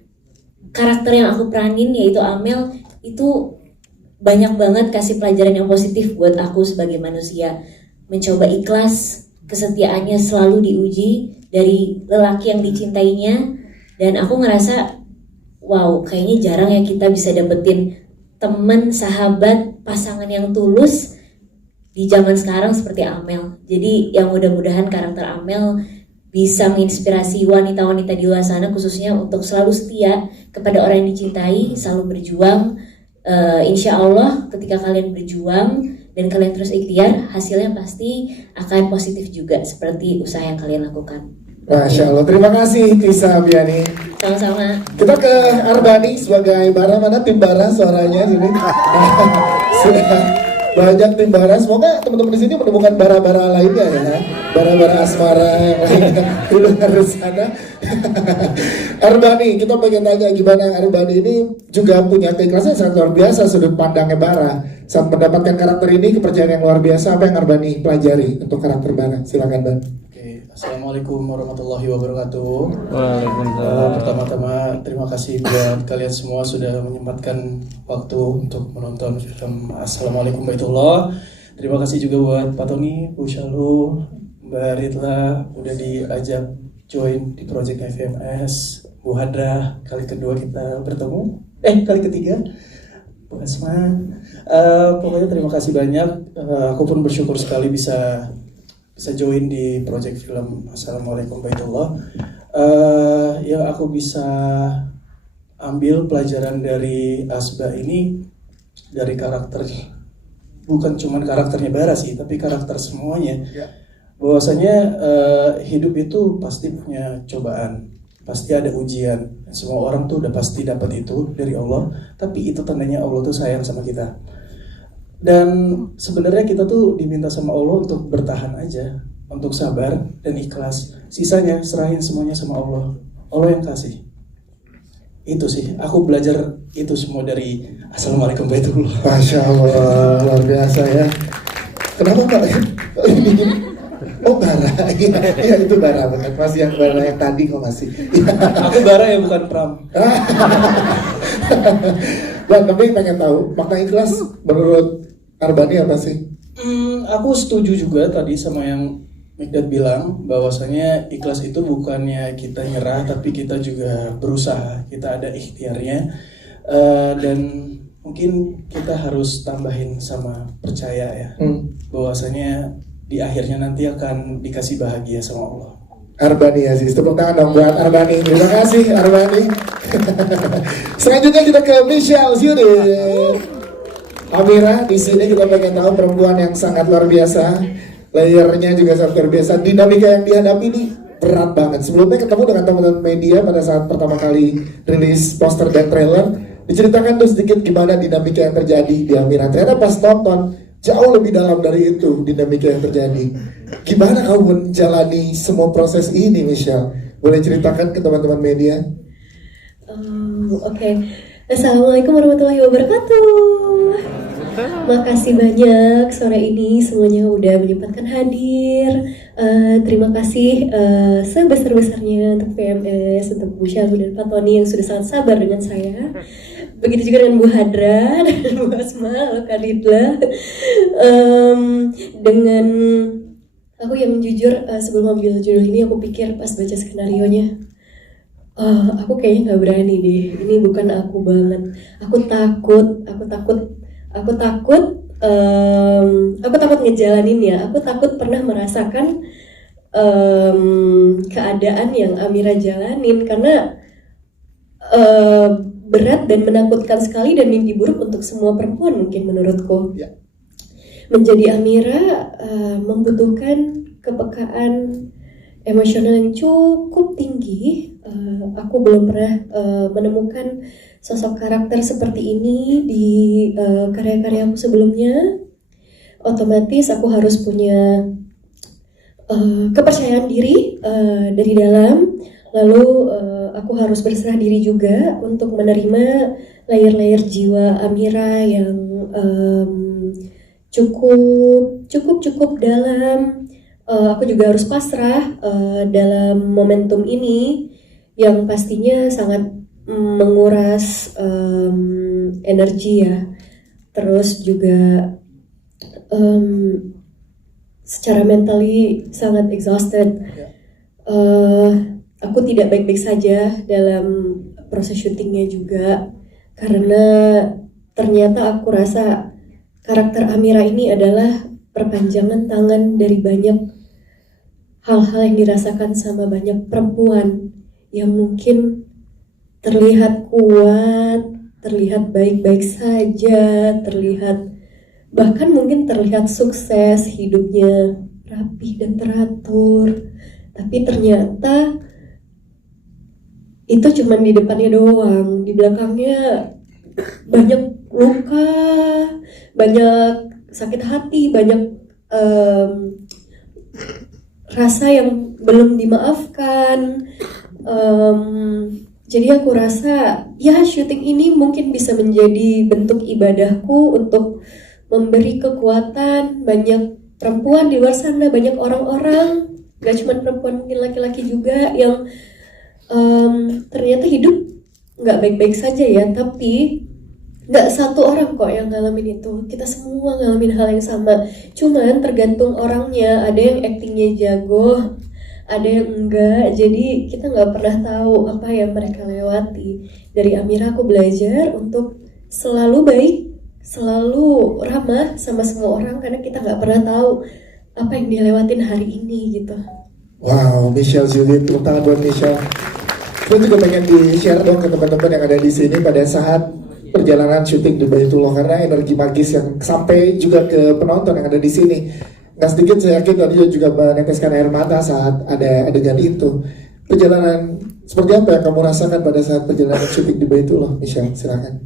karakter yang aku peranin yaitu Amel itu banyak banget kasih pelajaran yang positif buat aku sebagai manusia. Mencoba ikhlas, kesetiaannya selalu diuji dari lelaki yang dicintainya, dan aku ngerasa wow, kayaknya jarang ya kita bisa dapetin teman, sahabat, pasangan yang tulus di zaman sekarang seperti Amel. Jadi yang mudah-mudahan karakter Amel bisa menginspirasi wanita-wanita di luar sana, khususnya untuk selalu setia kepada orang yang dicintai, selalu berjuang. Insya Allah ketika kalian berjuang dan kalian terus ikhtiar, hasilnya pasti akan positif juga seperti usaha yang kalian lakukan. Masya Allah, terima kasih Tisa Abiani. Sama-sama. Kita ke Arbani sebagai Bara, mana tim Bara suaranya sini? Sudah banyak tim Bara, semoga teman-teman di sini menemukan bara-bara lainnya ya, bara-bara asmara yang lainnya di luar sana. Arbani, kita pengen tanya gimana Arbani ini juga punya keikhlasan yang sangat luar biasa sudut pandangnya Bara. Saat mendapatkan karakter ini, kepercayaan yang luar biasa, apa yang Arbani pelajari untuk karakter Bara? Silakan Ban. Assalamualaikum warahmatullahi wabarakatuh. Waalaikumsalam. Pertama-tama terima kasih buat kalian semua sudah menyempatkan waktu untuk menonton film Assalamualaikum Baitullah. Terima kasih juga buat Pak Tony, Bu Syalu, Mbak Ritla udah diajak join di project FMS. Bu Hadra, kali kedua kita bertemu. Kali ketiga. Bu Asma. Pokoknya terima kasih banyak. Aku pun bersyukur sekali bisa join di project film Assalamualaikum Baitullah. Yang aku bisa ambil pelajaran dari Asba ini, dari karakter, bukan cuma karakternya Bara sih, tapi karakter semuanya. Bahwasanya hidup itu pasti punya cobaan, pasti ada ujian. Semua orang tuh udah pasti dapat itu dari Allah, tapi itu tandanya Allah tuh sayang sama kita. Dan sebenarnya kita tuh diminta sama Allah untuk bertahan aja, untuk sabar dan ikhlas. Sisanya serahin semuanya sama Allah. Allah yang kasih. Itu sih, aku belajar itu semua dari Assalamualaikum Baitullah. Masya Allah, luar biasa ya. Kenapa Pak? Oh Bara, iya itu Bara, bukan masih yang Bara yang tadi kok masih. Aku Bara ya, bukan Pram. Bang, tapi pengen tahu makna ikhlas menurut Arbani apa sih? Aku setuju juga tadi sama yang Mikdad bilang, bahwasanya ikhlas itu bukannya kita nyerah, tapi kita juga berusaha, kita ada ikhtiarnya, dan mungkin kita harus tambahin sama percaya ya, bahwasanya di akhirnya nanti akan dikasih bahagia sama Allah. Arbani Aziz, tepuk tangan dong buat Arbani. Terima kasih Arbani. Selanjutnya kita ke Michelle Zudin. Amira, di sini kita pengen tahu perempuan yang sangat luar biasa, layernya juga sangat luar biasa. Dinamika yang dihadapi ini berat banget. Sebelumnya ketemu dengan teman-teman media pada saat pertama kali rilis poster dan trailer, diceritakan tuh sedikit gimana dinamika yang terjadi di Amira. Ternyata pas nonton jauh lebih dalam dari itu dinamika yang terjadi. Gimana kamu menjalani semua proses ini, Michelle? Boleh ceritakan ke teman-teman media? Oke. Assalamualaikum warahmatullahi wabarakatuh. Makasih banyak sore ini semuanya udah menyempatkan hadir. Terima kasih sebesar-besarnya untuk PMS, untuk Bu Syalu dan Pak Tony yang sudah sangat sabar dengan saya. Begitu juga dengan Bu Hadra dan Bu Asma, Kak Ridla. Dengan aku yang jujur sebelum ambil judul ini aku pikir pas baca skenarionya, aku kayaknya nggak berani deh. Ini bukan aku banget. Aku takut ngejalaninnya. Aku takut pernah merasakan keadaan yang Amira jalanin karena berat dan menakutkan sekali dan mimpi buruk untuk semua perempuan mungkin menurutku. Menjadi Amira membutuhkan kepekaan emosional yang cukup tinggi. Aku belum pernah menemukan sosok karakter seperti ini di karya-karyaku sebelumnya. Otomatis aku harus punya kepercayaan diri dari dalam. Lalu aku harus berserah diri juga untuk menerima layer-layer jiwa Amira yang cukup dalam. Aku juga harus pasrah dalam momentum ini yang pastinya sangat menguras energi ya. Terus juga secara mentally sangat exhausted. Aku tidak baik-baik saja dalam proses syutingnya juga karena ternyata aku rasa karakter Amira ini adalah perpanjangan tangan dari banyak hal-hal yang dirasakan sama banyak perempuan yang mungkin terlihat kuat, terlihat baik-baik saja, bahkan mungkin terlihat sukses, hidupnya rapi dan teratur, tapi ternyata itu cuma di depannya doang, di belakangnya banyak luka, banyak sakit hati, banyak rasa yang belum dimaafkan. Jadi aku rasa ya syuting ini mungkin bisa menjadi bentuk ibadahku untuk memberi kekuatan banyak perempuan di luar sana, banyak orang-orang, gak cuma perempuan, mungkin laki-laki juga yang ternyata hidup gak baik-baik saja ya, tapi gak satu orang kok yang ngalamin itu. Kita semua ngalamin hal yang sama, cuman tergantung orangnya. Ada yang aktingnya jago, ada yang enggak, jadi kita nggak pernah tahu apa yang mereka lewati. Dari Amira aku belajar untuk selalu baik, selalu ramah sama semua orang, karena kita nggak pernah tahu apa yang dia lewatin hari ini gitu. Wow, Michelle Julid, tepuk tangan buat Michelle. Saya juga pengen di-share dong ke teman-teman yang ada di sini pada saat perjalanan syuting di Baitullah, karena energi magis yang sampai juga ke penonton yang ada di sini. Nggak sedikit saya yakin tadi juga meneteskan air mata saat ada adegan itu. Perjalanan seperti apa yang kamu rasakan pada saat perjalanan syuting di Baitullah, Michelle? Silakan.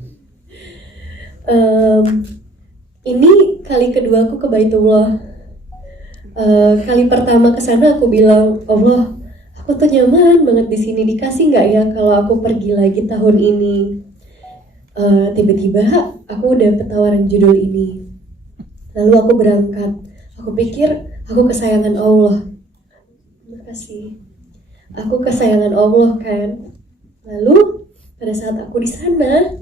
Ini kali kedua aku ke Baitullah. Kali pertama ke sana aku bilang, Allah, aku tuh nyaman banget di sini. Dikasih nggak ya kalau aku pergi lagi tahun ini? Tiba-tiba aku udah tawaran judul ini. Lalu aku berangkat. Aku pikir aku kesayangan Allah. Terima kasih. Aku kesayangan Allah kan. Lalu pada saat aku di sana,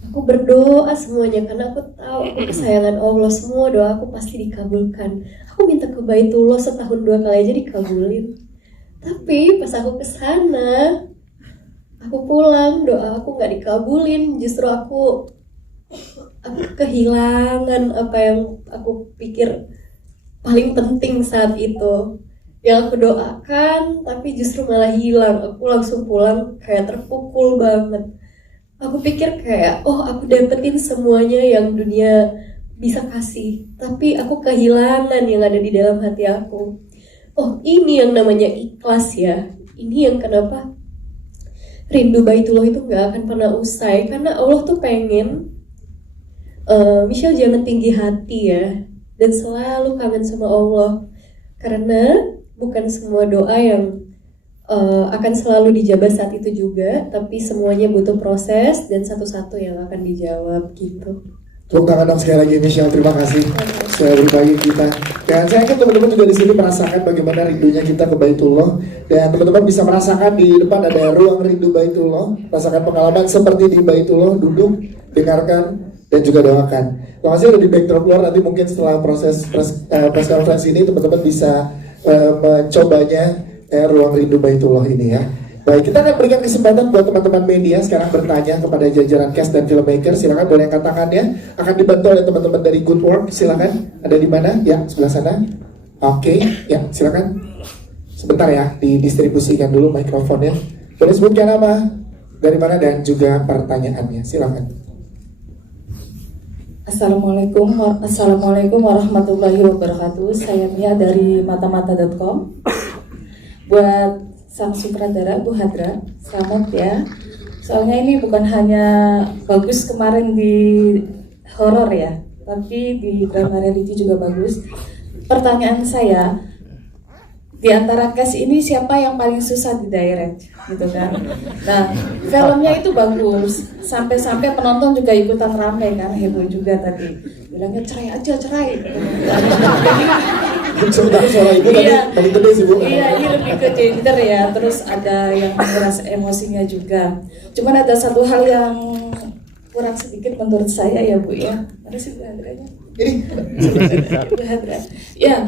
aku berdoa semuanya karena aku tahu aku kesayangan Allah. Semua doa aku pasti dikabulkan. Aku minta ke Baitullah setahun 2 kali aja dikabulin. Tapi pas aku ke sana, aku pulang, doa aku nggak dikabulin. Justru aku kehilangan apa yang aku pikir paling penting saat itu, yang aku doakan, tapi justru malah hilang. Aku langsung pulang kayak terpukul banget. Aku pikir kayak, oh aku dapetin semuanya yang dunia bisa kasih, tapi aku kehilangan yang ada di dalam hati aku. Oh ini yang namanya ikhlas ya. Ini yang kenapa rindu Baitullah itu gak akan pernah usai, karena Allah tuh pengen Michelle jangan tinggi hati ya, dan selalu kangen sama Allah, karena bukan semua doa yang akan selalu dijawab saat itu juga, tapi semuanya butuh proses dan satu-satu yang akan dijawab gitu. Tepuk tangan dong sekali lagi Michelle, terima kasih sudah berbagi kita. Dan saya yakin teman-teman juga di sini merasakan bagaimana rindunya kita ke Baitullah, dan teman-teman bisa merasakan di depan ada ruang rindu Baitullah, rasakan pengalaman seperti di Baitullah, duduk, dengarkan, dan juga doakan. Terima kasih. Ada di backdrop luar, nanti mungkin setelah proses press conference ini teman-teman bisa mencobanya ruang rindu Baitullah ini ya. Baik, kita akan berikan kesempatan buat teman-teman media sekarang bertanya kepada jajaran cast dan filmmaker. Silakan boleh angkat tangannya. Akan dibantu oleh teman-teman dari Good Work. Silakan. Ada di mana? Ya, sebelah sana. Oke, ya silakan. Sebentar ya, didistribusikan dulu mikrofonnya. Boleh sebutkan nama, dari mana, dan juga pertanyaannya. Silakan. Assalamualaikum warahmatullahi wabarakatuh. Saya Mia dari matamata.com. Buat sang sutradara Bu Hadra, selamat ya. Soalnya ini bukan hanya bagus kemarin di horor ya, tapi di drama reality juga bagus. Pertanyaan saya, di antara cast ini siapa yang paling susah di direct gitu kan? Nah, filmnya itu bagus, sampai-sampai penonton juga ikutan ramai kan, heboh juga tadi. Bilangnya cerai aja, cerai. Sebentar, soal itu tadi paling gede sih Bu. Iya, ini lebih ke gender ya. Terus ada yang menguras emosinya juga. Cuman ada satu hal yang kurang sedikit menurut saya ya Bu ya. Mana sih Bu Hadranya? Ini Bu Hadra. Ya,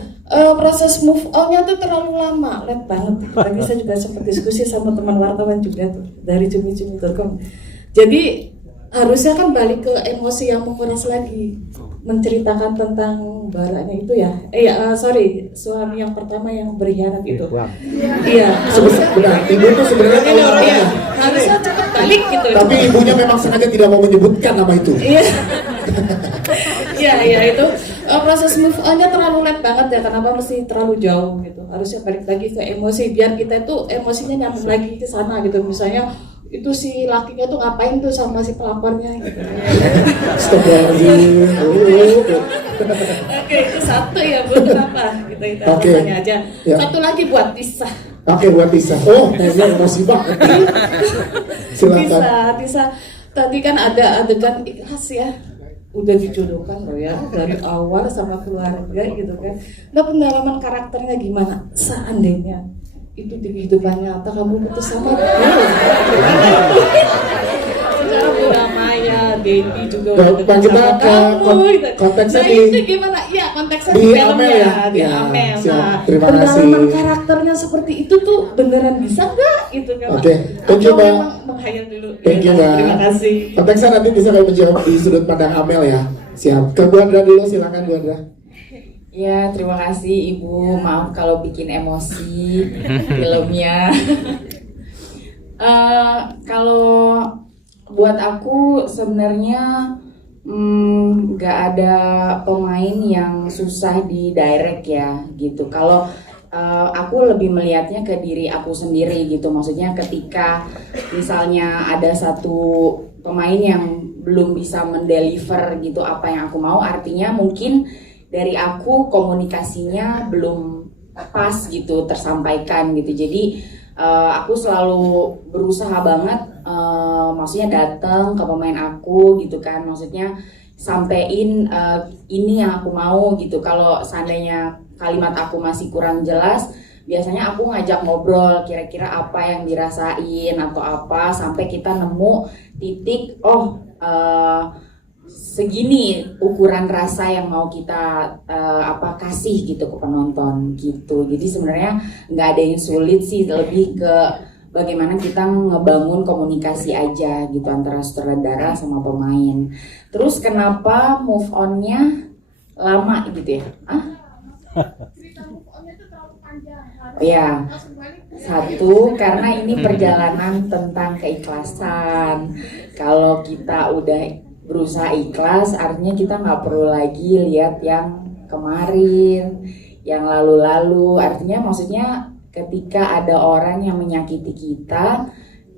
proses move on-nya tuh terlalu lama, late banget. Tadi saya juga sempat diskusi sama teman wartawan juga tuh dari cumi-cumi.com. Jadi harusnya kan balik ke emosi yang menguras lagi. menceritakan tentang baranya itu ya. Suami yang pertama yang berkhianat itu. Iya. Benar, ibu itu sebenarnya tahu namanya. Harusnya cepat balik gitu. Tapi ibunya memang sengaja tidak mau menyebutkan nama itu. Iya. Iya itu proses move on-nya terlalu late banget ya. Kenapa mesti terlalu jauh gitu? Harusnya balik lagi ke emosi biar kita itu emosinya nyambung lagi ke sana gitu. Misalnya itu si lakinya tuh ngapain tuh sama si pelapornya gitu. Oke, itu satu ya buat kenapa kita tanya aja. Ya. Satu lagi buat Tisa. Oke, buat Tisa. Oh, kayaknya emosi banget. Silakan. Tisa. Tadi kan ada adegan ikhlas ya. Udah dijodohkan loh ya dari awal sama keluarga gitu kan. Nah, pendalaman karakternya gimana? Seandainya itu di kehidupan nyata kamu putus sama dia. Secara Bunda Maya, Dedi juga udah dekat sama kamu. Konteksnya nah, itu gimana? Iya, konteksnya di filmnya Amel ya. di Amel. Nah, terima pendalaman kasih. karakternya seperti itu tuh beneran bisa nggak? Gitu kan? Oke, thank you, Atau Mbak. memang menghayal dulu. Thank you, Mbak. Terima kasih. Konteksnya nanti bisa kami menjawab di sudut pandang Amel ya. Siap. Ke Bu Andra dulu, silakan Bu Andra. Ya, terima kasih Ibu. Maaf kalau bikin emosi filmnya. Kalau buat aku sebenarnya nggak ada pemain yang susah di direct ya gitu. Kalau aku lebih melihatnya ke diri aku sendiri gitu. Maksudnya ketika misalnya ada satu pemain yang belum bisa mendeliver gitu apa yang aku mau, artinya mungkin dari aku komunikasinya belum pas gitu tersampaikan gitu. Jadi aku selalu berusaha banget maksudnya datang ke pemain aku gitu kan, maksudnya sampein ini yang aku mau gitu. Kalau seandainya kalimat aku masih kurang jelas, biasanya aku ngajak ngobrol kira-kira apa yang dirasain atau apa sampai kita nemu titik segini ukuran rasa yang mau kita kasih gitu ke penonton gitu. Jadi sebenarnya nggak ada yang sulit sih, lebih ke bagaimana kita ngebangun komunikasi aja gitu antara sutradara sama pemain. Terus kenapa move on-nya lama gitu ya? Ya, satu karena ini perjalanan tentang keikhlasan. Kalau kita udah berusaha ikhlas, artinya kita nggak perlu lagi lihat yang kemarin, yang lalu-lalu. Artinya maksudnya ketika ada orang yang menyakiti kita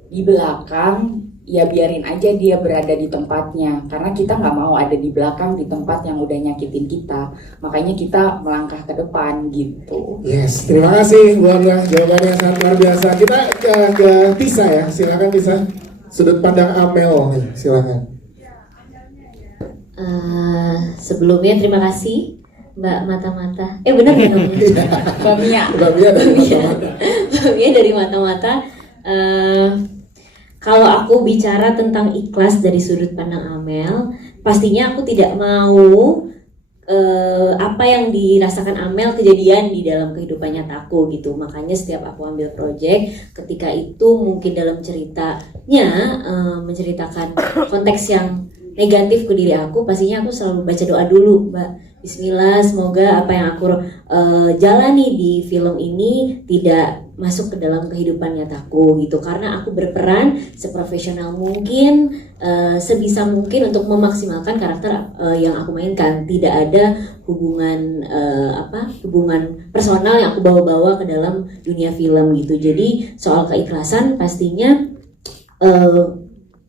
di belakang, ya biarin aja dia berada di tempatnya. Karena kita nggak mau ada di belakang di tempat yang udah nyakitin kita. Makanya kita melangkah ke depan gitu. Yes, terima kasih Bu Andra, jawabannya sangat luar biasa. Kita ke Tisa ya, silakan Tisa. Sudut pandang Amel, silakan. Sebelumnya terima kasih Mbak Mata-Mata. Benar ya namanya? Mbak Mia dari Mata-Mata. Mbak Mia dari Mata-Mata. Kalau aku bicara tentang ikhlas dari sudut pandang Amel, pastinya aku tidak mau apa yang dirasakan Amel kejadian di dalam kehidupan nyataku gitu. Makanya setiap aku ambil project, ketika itu mungkin dalam ceritanya menceritakan konteks yang negatif ke diri aku, pastinya aku selalu baca doa dulu, Mbak. Bismillah, semoga apa yang aku jalani di film ini tidak masuk ke dalam kehidupan nyataku gitu. Karena aku berperan seprofesional mungkin, sebisa mungkin untuk memaksimalkan karakter yang aku mainkan. Tidak ada hubungan hubungan personal yang aku bawa-bawa ke dalam dunia film gitu. Jadi soal keikhlasan pastinya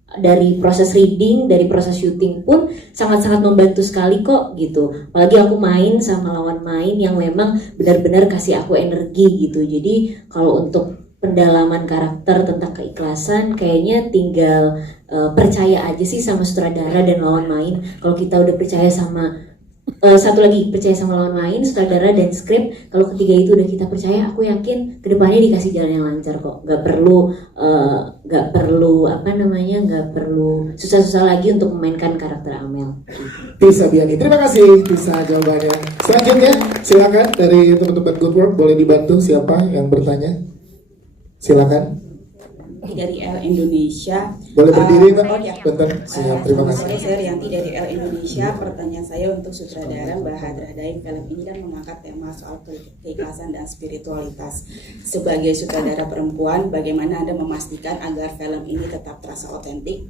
dari proses reading, dari proses syuting pun sangat-sangat membantu sekali kok gitu. Apalagi aku main sama lawan main yang memang benar-benar kasih aku energi gitu. Jadi kalau untuk pendalaman karakter tentang keikhlasan kayaknya tinggal percaya aja sih sama sutradara dan lawan main. Kalau kita udah percaya sama satu lagi, percaya sama lawan main, sutradara dan skrip. Kalau ketiga itu udah kita percaya, aku yakin kedepannya dikasih jalan yang lancar kok. Gak perlu susah-susah lagi untuk memainkan karakter Amel. Tisa Biani, terima kasih Tisa jawabannya. Selanjutnya silakan dari teman-teman Good Work, boleh dibantu siapa yang bertanya? Silakan. dari L Indonesia. Boleh berdiri, Mbak? Ya. Bentar, siap, terima Selamat kasih. sore, saya Rianti dari L Indonesia. Pertanyaan saya untuk sutradara Mbak Hadra Daim. Film ini kan mengangkat tema soal keikhlasan dan spiritualitas. Sebagai sutradara perempuan, bagaimana Anda memastikan agar film ini tetap terasa otentik,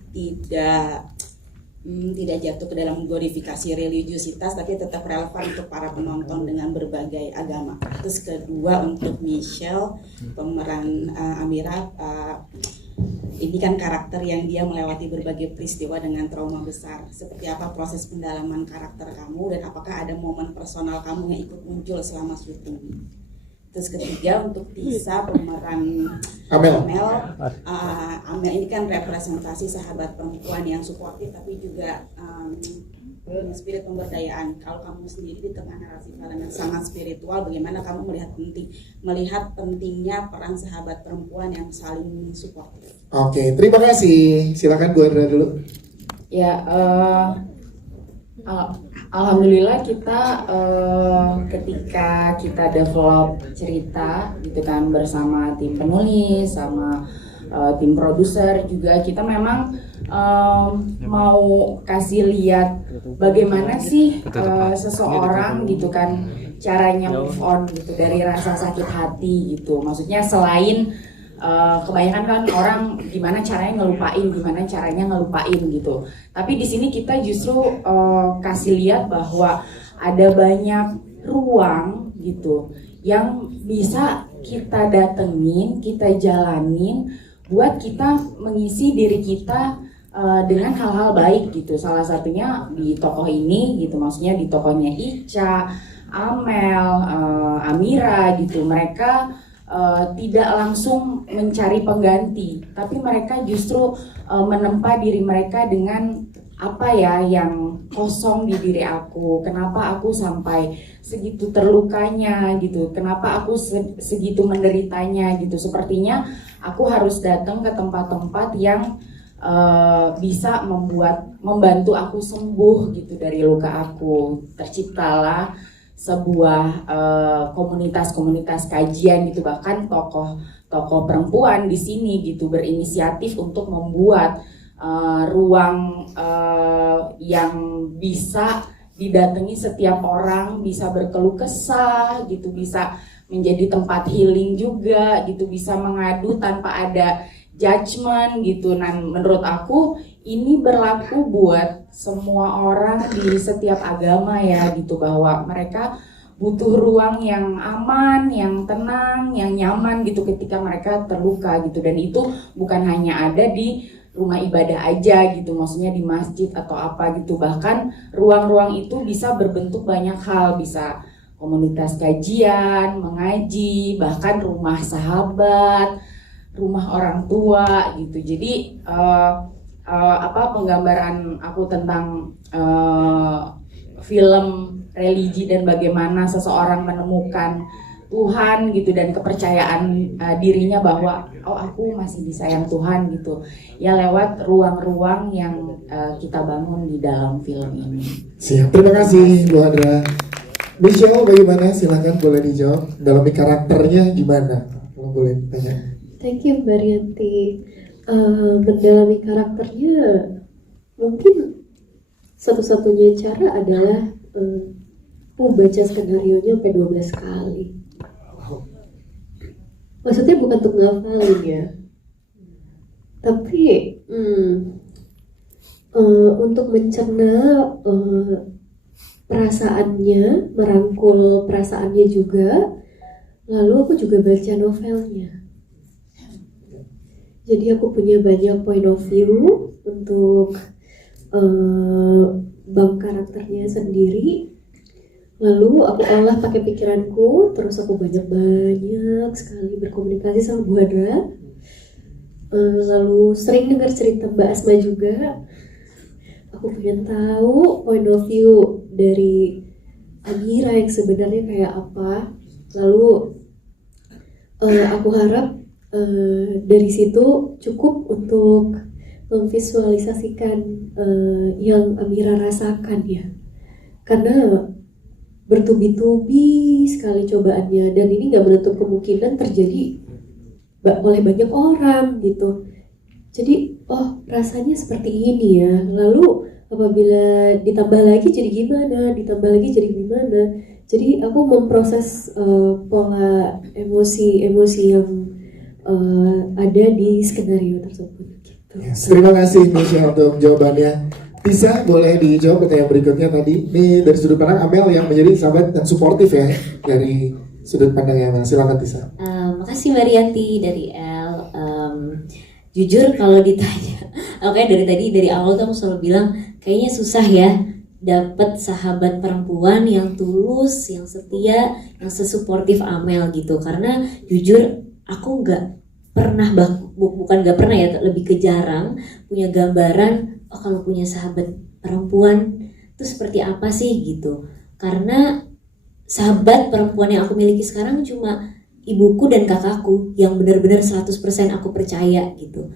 tidak jatuh ke dalam glorifikasi religiusitas, tapi tetap relevan untuk para penonton dengan berbagai agama. Terus kedua, untuk Michelle, pemeran Amira, ini kan karakter yang dia melewati berbagai peristiwa dengan trauma besar. Seperti apa proses pendalaman karakter kamu, dan apakah ada momen personal kamu yang ikut muncul selama syuting? Terus ketiga, untuk Tisa, pemeran Amel ini kan representasi sahabat perempuan yang suportif tapi juga spirit pemberdayaan. Kalau kamu sendiri di tengah narasi film yang sangat spiritual, bagaimana kamu melihat pentingnya peran sahabat perempuan yang saling suportif? Oke, terima kasih. Silakan Bu Andra dulu. Ya, alhamdulillah kita ketika kita develop cerita gitu kan bersama tim penulis sama tim produser juga, kita memang mau kasih lihat bagaimana sih seseorang gitu kan caranya move on gitu dari rasa sakit hati gitu. Maksudnya selain kebanyakan kan orang gimana caranya ngelupain gitu. Tapi di sini kita justru kasih lihat bahwa ada banyak ruang gitu yang bisa kita datengin, kita jalanin buat kita mengisi diri kita dengan hal-hal baik gitu. Salah satunya di tokoh ini gitu, maksudnya di tokohnya Ica, Amel, Amira gitu. Mereka tidak langsung mencari pengganti, tapi mereka justru menempa diri mereka dengan apa ya yang kosong di diri aku. Kenapa aku sampai segitu terlukanya gitu? Kenapa aku segitu menderitanya gitu? Sepertinya aku harus datang ke tempat-tempat yang bisa membantu aku sembuh gitu dari luka aku. Terciptalah sebuah komunitas-komunitas kajian gitu, bahkan tokoh perempuan di sini gitu berinisiatif untuk membuat ruang yang bisa didatangi setiap orang, bisa berkeluh kesah gitu, bisa menjadi tempat healing juga gitu, bisa mengadu tanpa ada judgement gitu. Nah, menurut aku ini berlaku buat semua orang di setiap agama ya gitu, bahwa mereka butuh ruang yang aman, yang tenang, yang nyaman gitu ketika mereka terluka gitu. Dan itu bukan hanya ada di rumah ibadah aja gitu, maksudnya di masjid atau apa gitu. Bahkan ruang-ruang itu bisa berbentuk banyak hal, bisa komunitas kajian, mengaji, bahkan rumah sahabat, rumah orang tua gitu. Jadi penggambaran aku tentang film religi dan bagaimana seseorang menemukan Tuhan gitu dan kepercayaan dirinya bahwa aku masih disayang Tuhan gitu ya, lewat ruang-ruang yang kita bangun di dalam film ini. Siap, terima kasih Bu Hadra. Michelle, bagaimana? Silakan, boleh dijawab. Dalam karakternya gimana? Kalau boleh tanya. Thank you Mbak Rianti. Mendalami karakternya mungkin satu-satunya cara adalah membaca skenario-nya sampai 12 kali. Maksudnya bukan untuk ngafalin ya, tapi untuk mencerna perasaannya, merangkul perasaannya juga. Lalu aku juga baca novelnya. Jadi aku punya banyak point of view untuk bank karakternya sendiri. Lalu aku olah pakai pikiranku, terus aku banyak sekali berkomunikasi sama Bu Hadra. Lalu sering dengar cerita Mbak Asma juga. Aku pengen tahu point of view dari Amira yang sebenarnya kayak apa. Lalu aku harap dari situ cukup untuk memvisualisasikan yang Amira rasakan ya. Karena bertubi-tubi sekali cobaannya, dan ini nggak menutup kemungkinan terjadi oleh banyak orang gitu. Jadi oh rasanya seperti ini ya. Lalu apabila ditambah lagi jadi gimana, ditambah lagi jadi gimana. Jadi aku memproses pola emosi yang ada di skenario tersebut. Gitu. Yes, terima kasih Michelle untuk jawabannya. Tisa, boleh dijawab pertanyaan berikutnya tadi. Ini dari sudut pandang Amel yang menjadi sahabat dan suportif ya dari sudut pandangnya Amel. Silakan Tisa. Makasih Mbak Rianti dari L. Jujur kalau ditanya, oke dari awal tuh aku selalu bilang kayaknya susah ya dapat sahabat perempuan yang tulus, yang setia, yang sesuportif Amel gitu. Karena jujur aku nggak pernah bukan nggak pernah ya, lebih ke jarang punya gambaran oh kalau punya sahabat perempuan itu seperti apa sih gitu. Karena sahabat perempuan yang aku miliki sekarang cuma ibuku dan kakakku yang benar-benar 100% aku percaya gitu.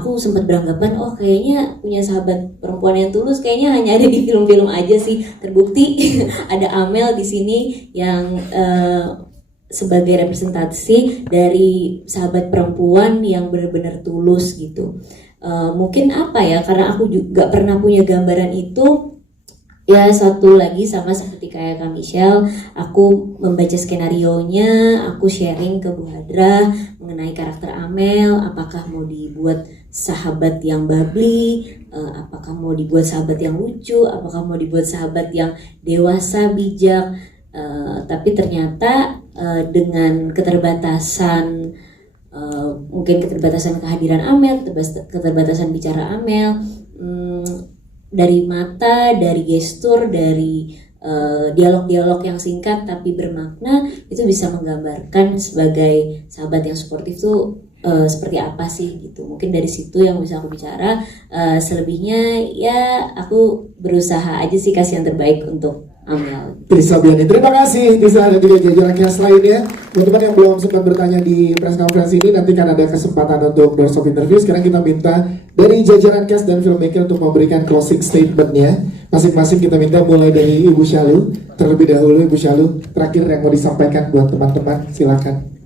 Aku sempat beranggapan oh kayaknya punya sahabat perempuan yang tulus kayaknya hanya ada di film-film aja sih. Terbukti ada Amel di sini yang sebagai representasi dari sahabat perempuan yang benar-benar tulus gitu. Mungkin apa ya, karena aku juga pernah punya gambaran itu. Ya satu lagi sama seperti kayak Kak Michelle, aku membaca skenarionya, aku sharing ke Bu Hadra mengenai karakter Amel, apakah mau dibuat sahabat yang bubbly, apakah mau dibuat sahabat yang lucu, apakah mau dibuat sahabat yang dewasa, bijak. Tapi ternyata dengan keterbatasan mungkin keterbatasan kehadiran Amel, keterbatasan bicara Amel, dari mata, dari gestur, dari dialog-dialog yang singkat tapi bermakna, itu bisa menggambarkan sebagai sahabat yang suportif itu seperti apa sih gitu. Mungkin dari situ yang bisa aku bicara. Selebihnya ya aku berusaha aja sih kasih yang terbaik untuk Amel. Tisa Biani, terima kasih Tisa dan juga jajaran cast lainnya. Teman-teman yang belum sempat bertanya di press conference ini, nanti kan ada kesempatan untuk doors of interview. Sekarang kita minta dari jajaran cast dan filmmaker untuk memberikan closing statementnya. Masing-masing kita minta mulai dari Ibu Syalu. Terlebih dahulu Ibu Syalu, terakhir yang mau disampaikan buat teman-teman, silakan.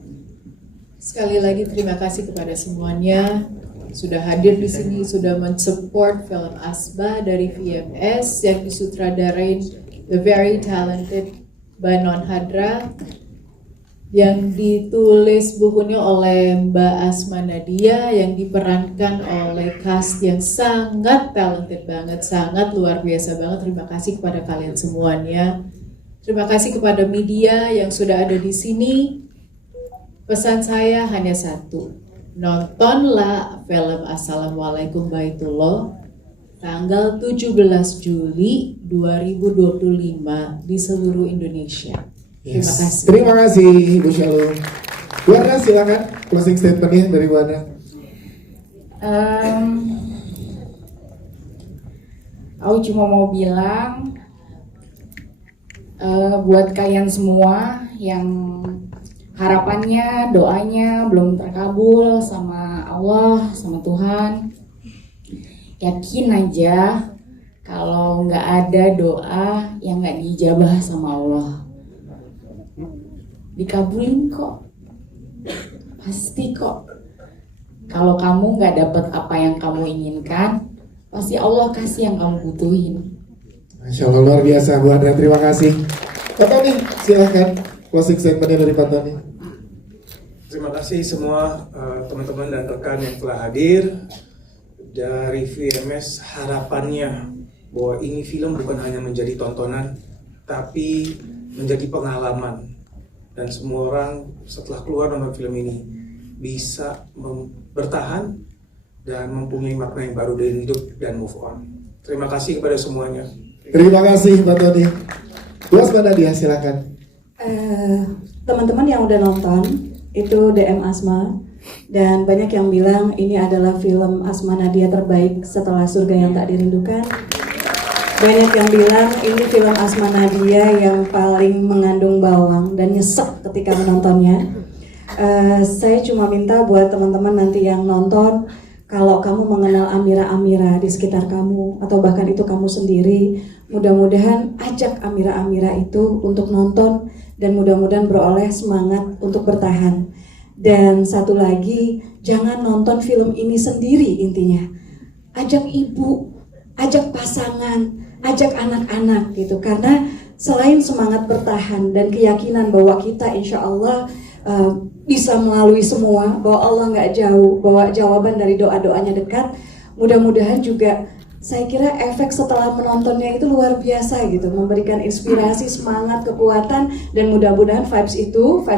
Sekali lagi terima kasih kepada semuanya sudah hadir di sini, sudah mensupport film Asba dari VMS yang disutradarain the very talented Mbak Non Hadra, yang ditulis bukunya oleh Mbak Asma Nadia, yang diperankan oleh cast yang sangat talented banget, sangat luar biasa banget. Terima kasih kepada kalian semuanya. Terima kasih kepada media yang sudah ada di sini. Pesan saya hanya satu, nontonlah film Assalamualaikum Baitullah tanggal 17 Juli 2025 di seluruh Indonesia. Terima kasih. Terima kasih Ibu Syalu. Bu Hadra silakan closing statementnya dari Bu Hadra. Aku cuma mau bilang buat kalian semua yang harapannya, doanya belum terkabul sama Allah, sama Tuhan, yakin aja kalau nggak ada doa yang nggak diijabah sama Allah. Dikabulin kok, pasti kok. Kalau kamu nggak dapat apa yang kamu inginkan, pasti Allah kasih yang kamu butuhin. Masya Allah, luar biasa Bu Hadra, terima kasih. Pak Tony, silahkan closing statementnya dari Pak Tony. Terima kasih semua teman-teman dan rekan yang telah hadir. Dari VMS harapannya bahwa ini film bukan hanya menjadi tontonan, tapi menjadi pengalaman, dan semua orang setelah keluar nonton film ini bisa bertahan dan mempunyai makna yang baru dari hidup dan move on. Terima kasih kepada semuanya. Terima kasih Mbak Tony. Bu Asma Nadia silakan. Teman-teman yang udah nonton itu DM Asma, dan banyak yang bilang ini adalah film Asma Nadia terbaik setelah Surga Yang Tak Dirindukan. Banyak yang bilang ini film Asma Nadia yang paling mengandung bawang dan nyesek ketika menontonnya. Saya cuma minta buat teman-teman nanti yang nonton, kalau kamu mengenal Amira-Amira di sekitar kamu atau bahkan itu kamu sendiri, mudah-mudahan ajak Amira-Amira itu untuk nonton dan mudah-mudahan beroleh semangat untuk bertahan. Dan satu lagi, jangan nonton film ini sendiri intinya. Ajak ibu, ajak pasangan, ajak anak-anak gitu. Karena selain semangat bertahan dan keyakinan bahwa kita insya Allah bisa melalui semua, bahwa Allah nggak jauh, bahwa jawaban dari doa-doanya dekat, mudah-mudahan juga saya kira efek setelah menontonnya itu luar biasa gitu, memberikan inspirasi, semangat, kekuatan, dan mudah-mudahan vibes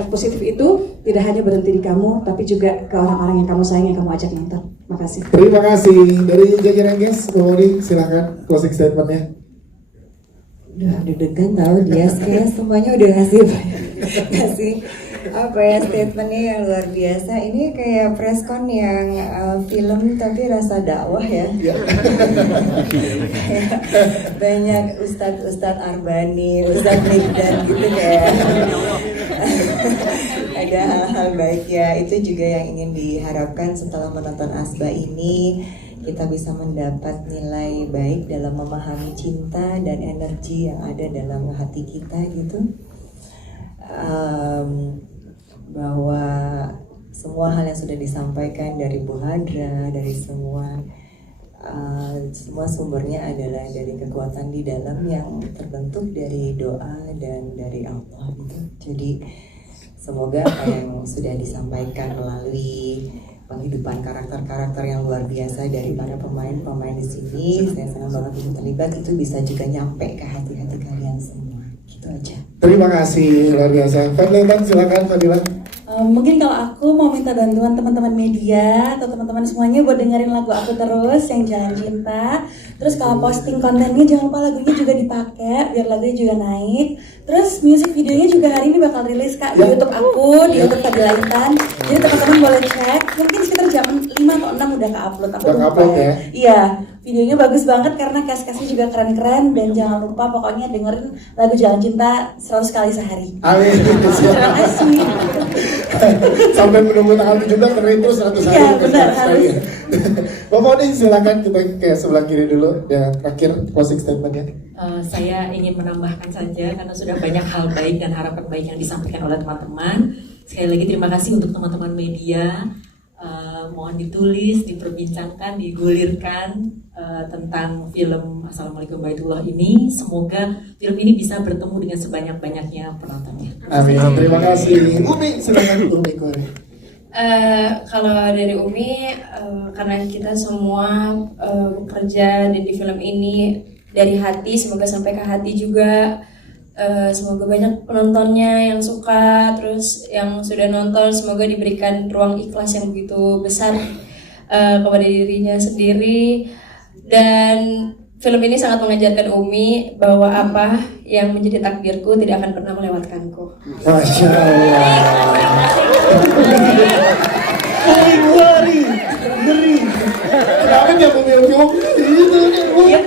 positif itu tidak hanya berhenti di kamu, tapi juga ke orang-orang yang kamu sayang, yang kamu ajak nonton. Makasih. Terima kasih. Dari jajaran guys, Bu Moni, silakan closing statementnya. Udah deg-degan tahu dia kayak semuanya udah ngasih statementnya yang luar biasa. Ini kayak preskon yang film tapi rasa dakwah ya. Banyak Ustadz Arbani, Ustadz Mikdad gitu kayak ada hal-hal baik ya. Itu juga yang ingin diharapkan setelah menonton Asba ini, kita bisa mendapat nilai baik dalam memahami cinta dan energi yang ada dalam hati kita gitu. Bahwa semua hal yang sudah disampaikan dari Bu Hadra, dari semua sumbernya adalah dari kekuatan di dalam yang terbentuk dari doa dan dari Allah gitu. Jadi semoga apa yang sudah disampaikan melalui penghidupan karakter-karakter yang luar biasa dari para pemain-pemain di sini, saya senang banget bisa terlibat, itu bisa juga nyampe ke hati-hati kalian semua. Gitu aja. Terima kasih, luar biasa. Fadila, silakan Fadila. Mungkin kalau aku mau minta bantuan teman-teman media atau teman-teman semuanya buat dengerin lagu aku terus yang Jalan Cinta. Terus kalau posting kontennya jangan lupa lagunya juga dipakai biar lagunya juga naik. Terus music videonya juga hari ini bakal rilis Kak di YouTube aku, di YouTube Fadila Intan. Jadi teman-teman boleh cek. Mungkin sekitar jam 5 atau 6 udah ke-upload. Udah ke-upload ya? Iya, videonya bagus banget karena cast-castnya juga keren-keren. Dan jangan lupa pokoknya dengerin lagu Jalan Cinta 100 kali sehari. Amin. Terima kasih. Sampai menunggu tanggal 17 karena itu 100 hari. Iya benar harus. Bapak Moni silakan, kita ke sebelah kiri dulu ya, terakhir closing statementnya. Saya ingin menambahkan saja karena sudah banyak hal baik dan harapan baik yang disampaikan oleh teman-teman. Sekali lagi terima kasih untuk teman-teman media. Mohon ditulis, diperbincangkan, digulirkan tentang film Assalamualaikum Baitullah ini. Semoga film ini bisa bertemu dengan sebanyak-banyaknya penontonnya. Amin. Terima kasih. Umi, silakan Umi Kore. Kalau dari Umi, karena kita semua bekerja di film ini dari hati, semoga sampai ke hati juga. Semoga banyak penontonnya yang suka, terus yang sudah nonton semoga diberikan ruang ikhlas yang begitu besar kepada dirinya sendiri. Dan film ini sangat mengajarkan Umi bahwa apa yang menjadi takdirku tidak akan pernah melewatkanku. Masya Allah. Ngeri. Kenapa dia ngomong gitu? Iya,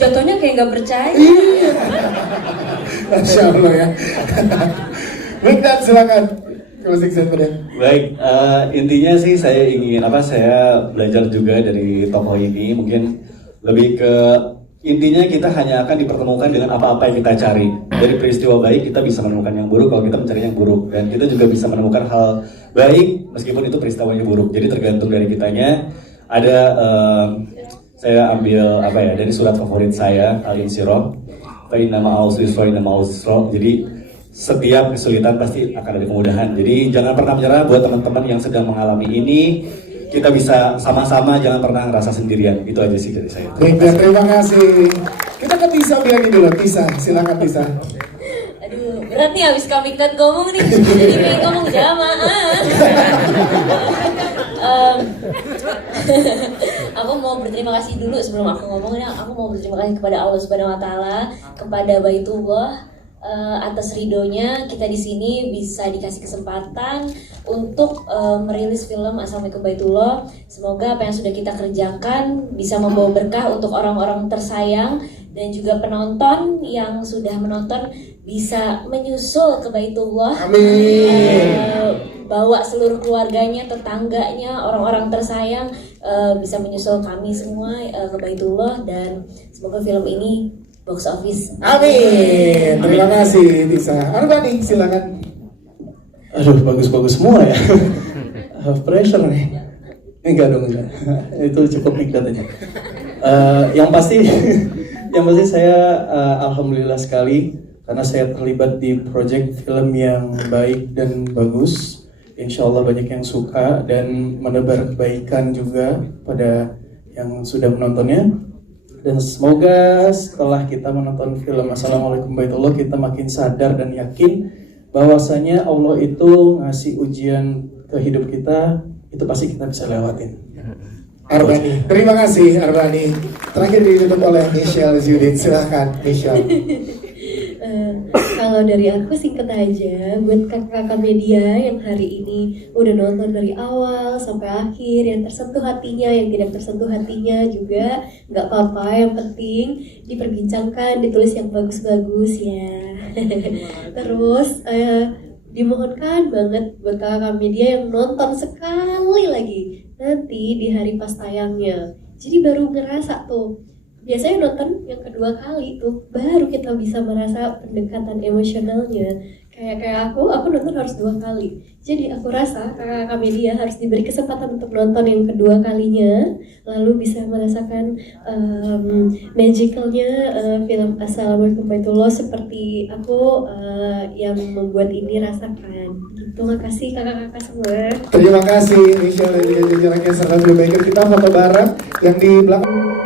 jatuhnya kayak nggak percaya. Iya. Masya Allah ya. Mikdad silakan. Closing statement. Baik, intinya sih saya belajar juga dari tokoh ini. Mungkin lebih ke intinya kita hanya akan dipertemukan dengan apa-apa yang kita cari. Dari peristiwa baik kita bisa menemukan yang buruk kalau kita mencari yang buruk, dan kita juga bisa menemukan hal baik meskipun itu peristiwanya buruk. Jadi tergantung dari kitanya. Ada saya ambil dari surat favorit saya Al-Insyirah. Fa inna ma'al usri yusra, inna ma'al usri yusra. Jadi setiap kesulitan pasti akan ada kemudahan. Jadi jangan pernah menyerah buat teman-teman yang sedang mengalami ini. Kita bisa sama-sama, jangan pernah ngerasa sendirian. Itu aja sih dari saya. Terima kasih. Kita ke Tisa Biani dulu. Tisa, silakan Tisa. Aduh, berat nih abis Mikdad ngomong nih. Jadi pengen ngomong jamaah. Aku mau berterima kasih dulu sebelum aku ngomongnya. Aku mau berterima kasih kepada Allah Subhanahu Wa Taala, kepada Baitullah, atas ridhonya kita di sini bisa dikasih kesempatan untuk merilis film Assalamualaikum Baitullah. Semoga apa yang sudah kita kerjakan bisa membawa berkah untuk orang-orang tersayang, dan juga penonton yang sudah menonton bisa menyusul ke Baitullah. Amin. Bawa seluruh keluarganya, tetangganya, orang-orang tersayang bisa menyusul kami semua ke Baitullah, dan semoga film ini box office. Amin. Terima kasih Tisa. Arbani silakan. Aduh, bagus-bagus semua ya. Pressure nih. Enggak dong, enggak. Itu cukup mic datanya. Yang pasti saya alhamdulillah sekali karena saya terlibat di project film yang baik dan bagus. Insya Allah banyak yang suka dan menebar kebaikan juga pada yang sudah menontonnya. Dan semoga setelah kita menonton film Assalamualaikum Baitullah, kita makin sadar dan yakin bahwasanya Allah itu ngasih ujian ke hidup kita, itu pasti kita bisa lewatin. Arbani, terima kasih Arbani. Terakhir ditutup oleh Michelle Judith, silahkan Michelle. Kalau dari aku singkat aja, buat kakak-kakak media yang hari ini udah nonton dari awal sampai akhir, yang tersentuh hatinya, yang tidak tersentuh hatinya juga nggak apa-apa, yang penting diperbincangkan, ditulis yang bagus-bagus ya. Terus dimohonkan banget buat kakak media yang nonton sekali lagi nanti di hari pas tayangnya, jadi baru ngerasa tuh. Biasanya nonton yang kedua kali tuh baru kita bisa merasa pendekatan emosionalnya. Kayak aku nonton harus 2 kali. Jadi aku rasa kakak media harus diberi kesempatan untuk nonton yang kedua kalinya, lalu bisa merasakan magicalnya film Assalamualaikum Baitullah seperti aku yang membuat ini rasakan. Terima kasih kakak-kakak semua. Terima kasih Michelle dan juga jajarannya serta filmmaker. Kita foto bareng yang di belakang.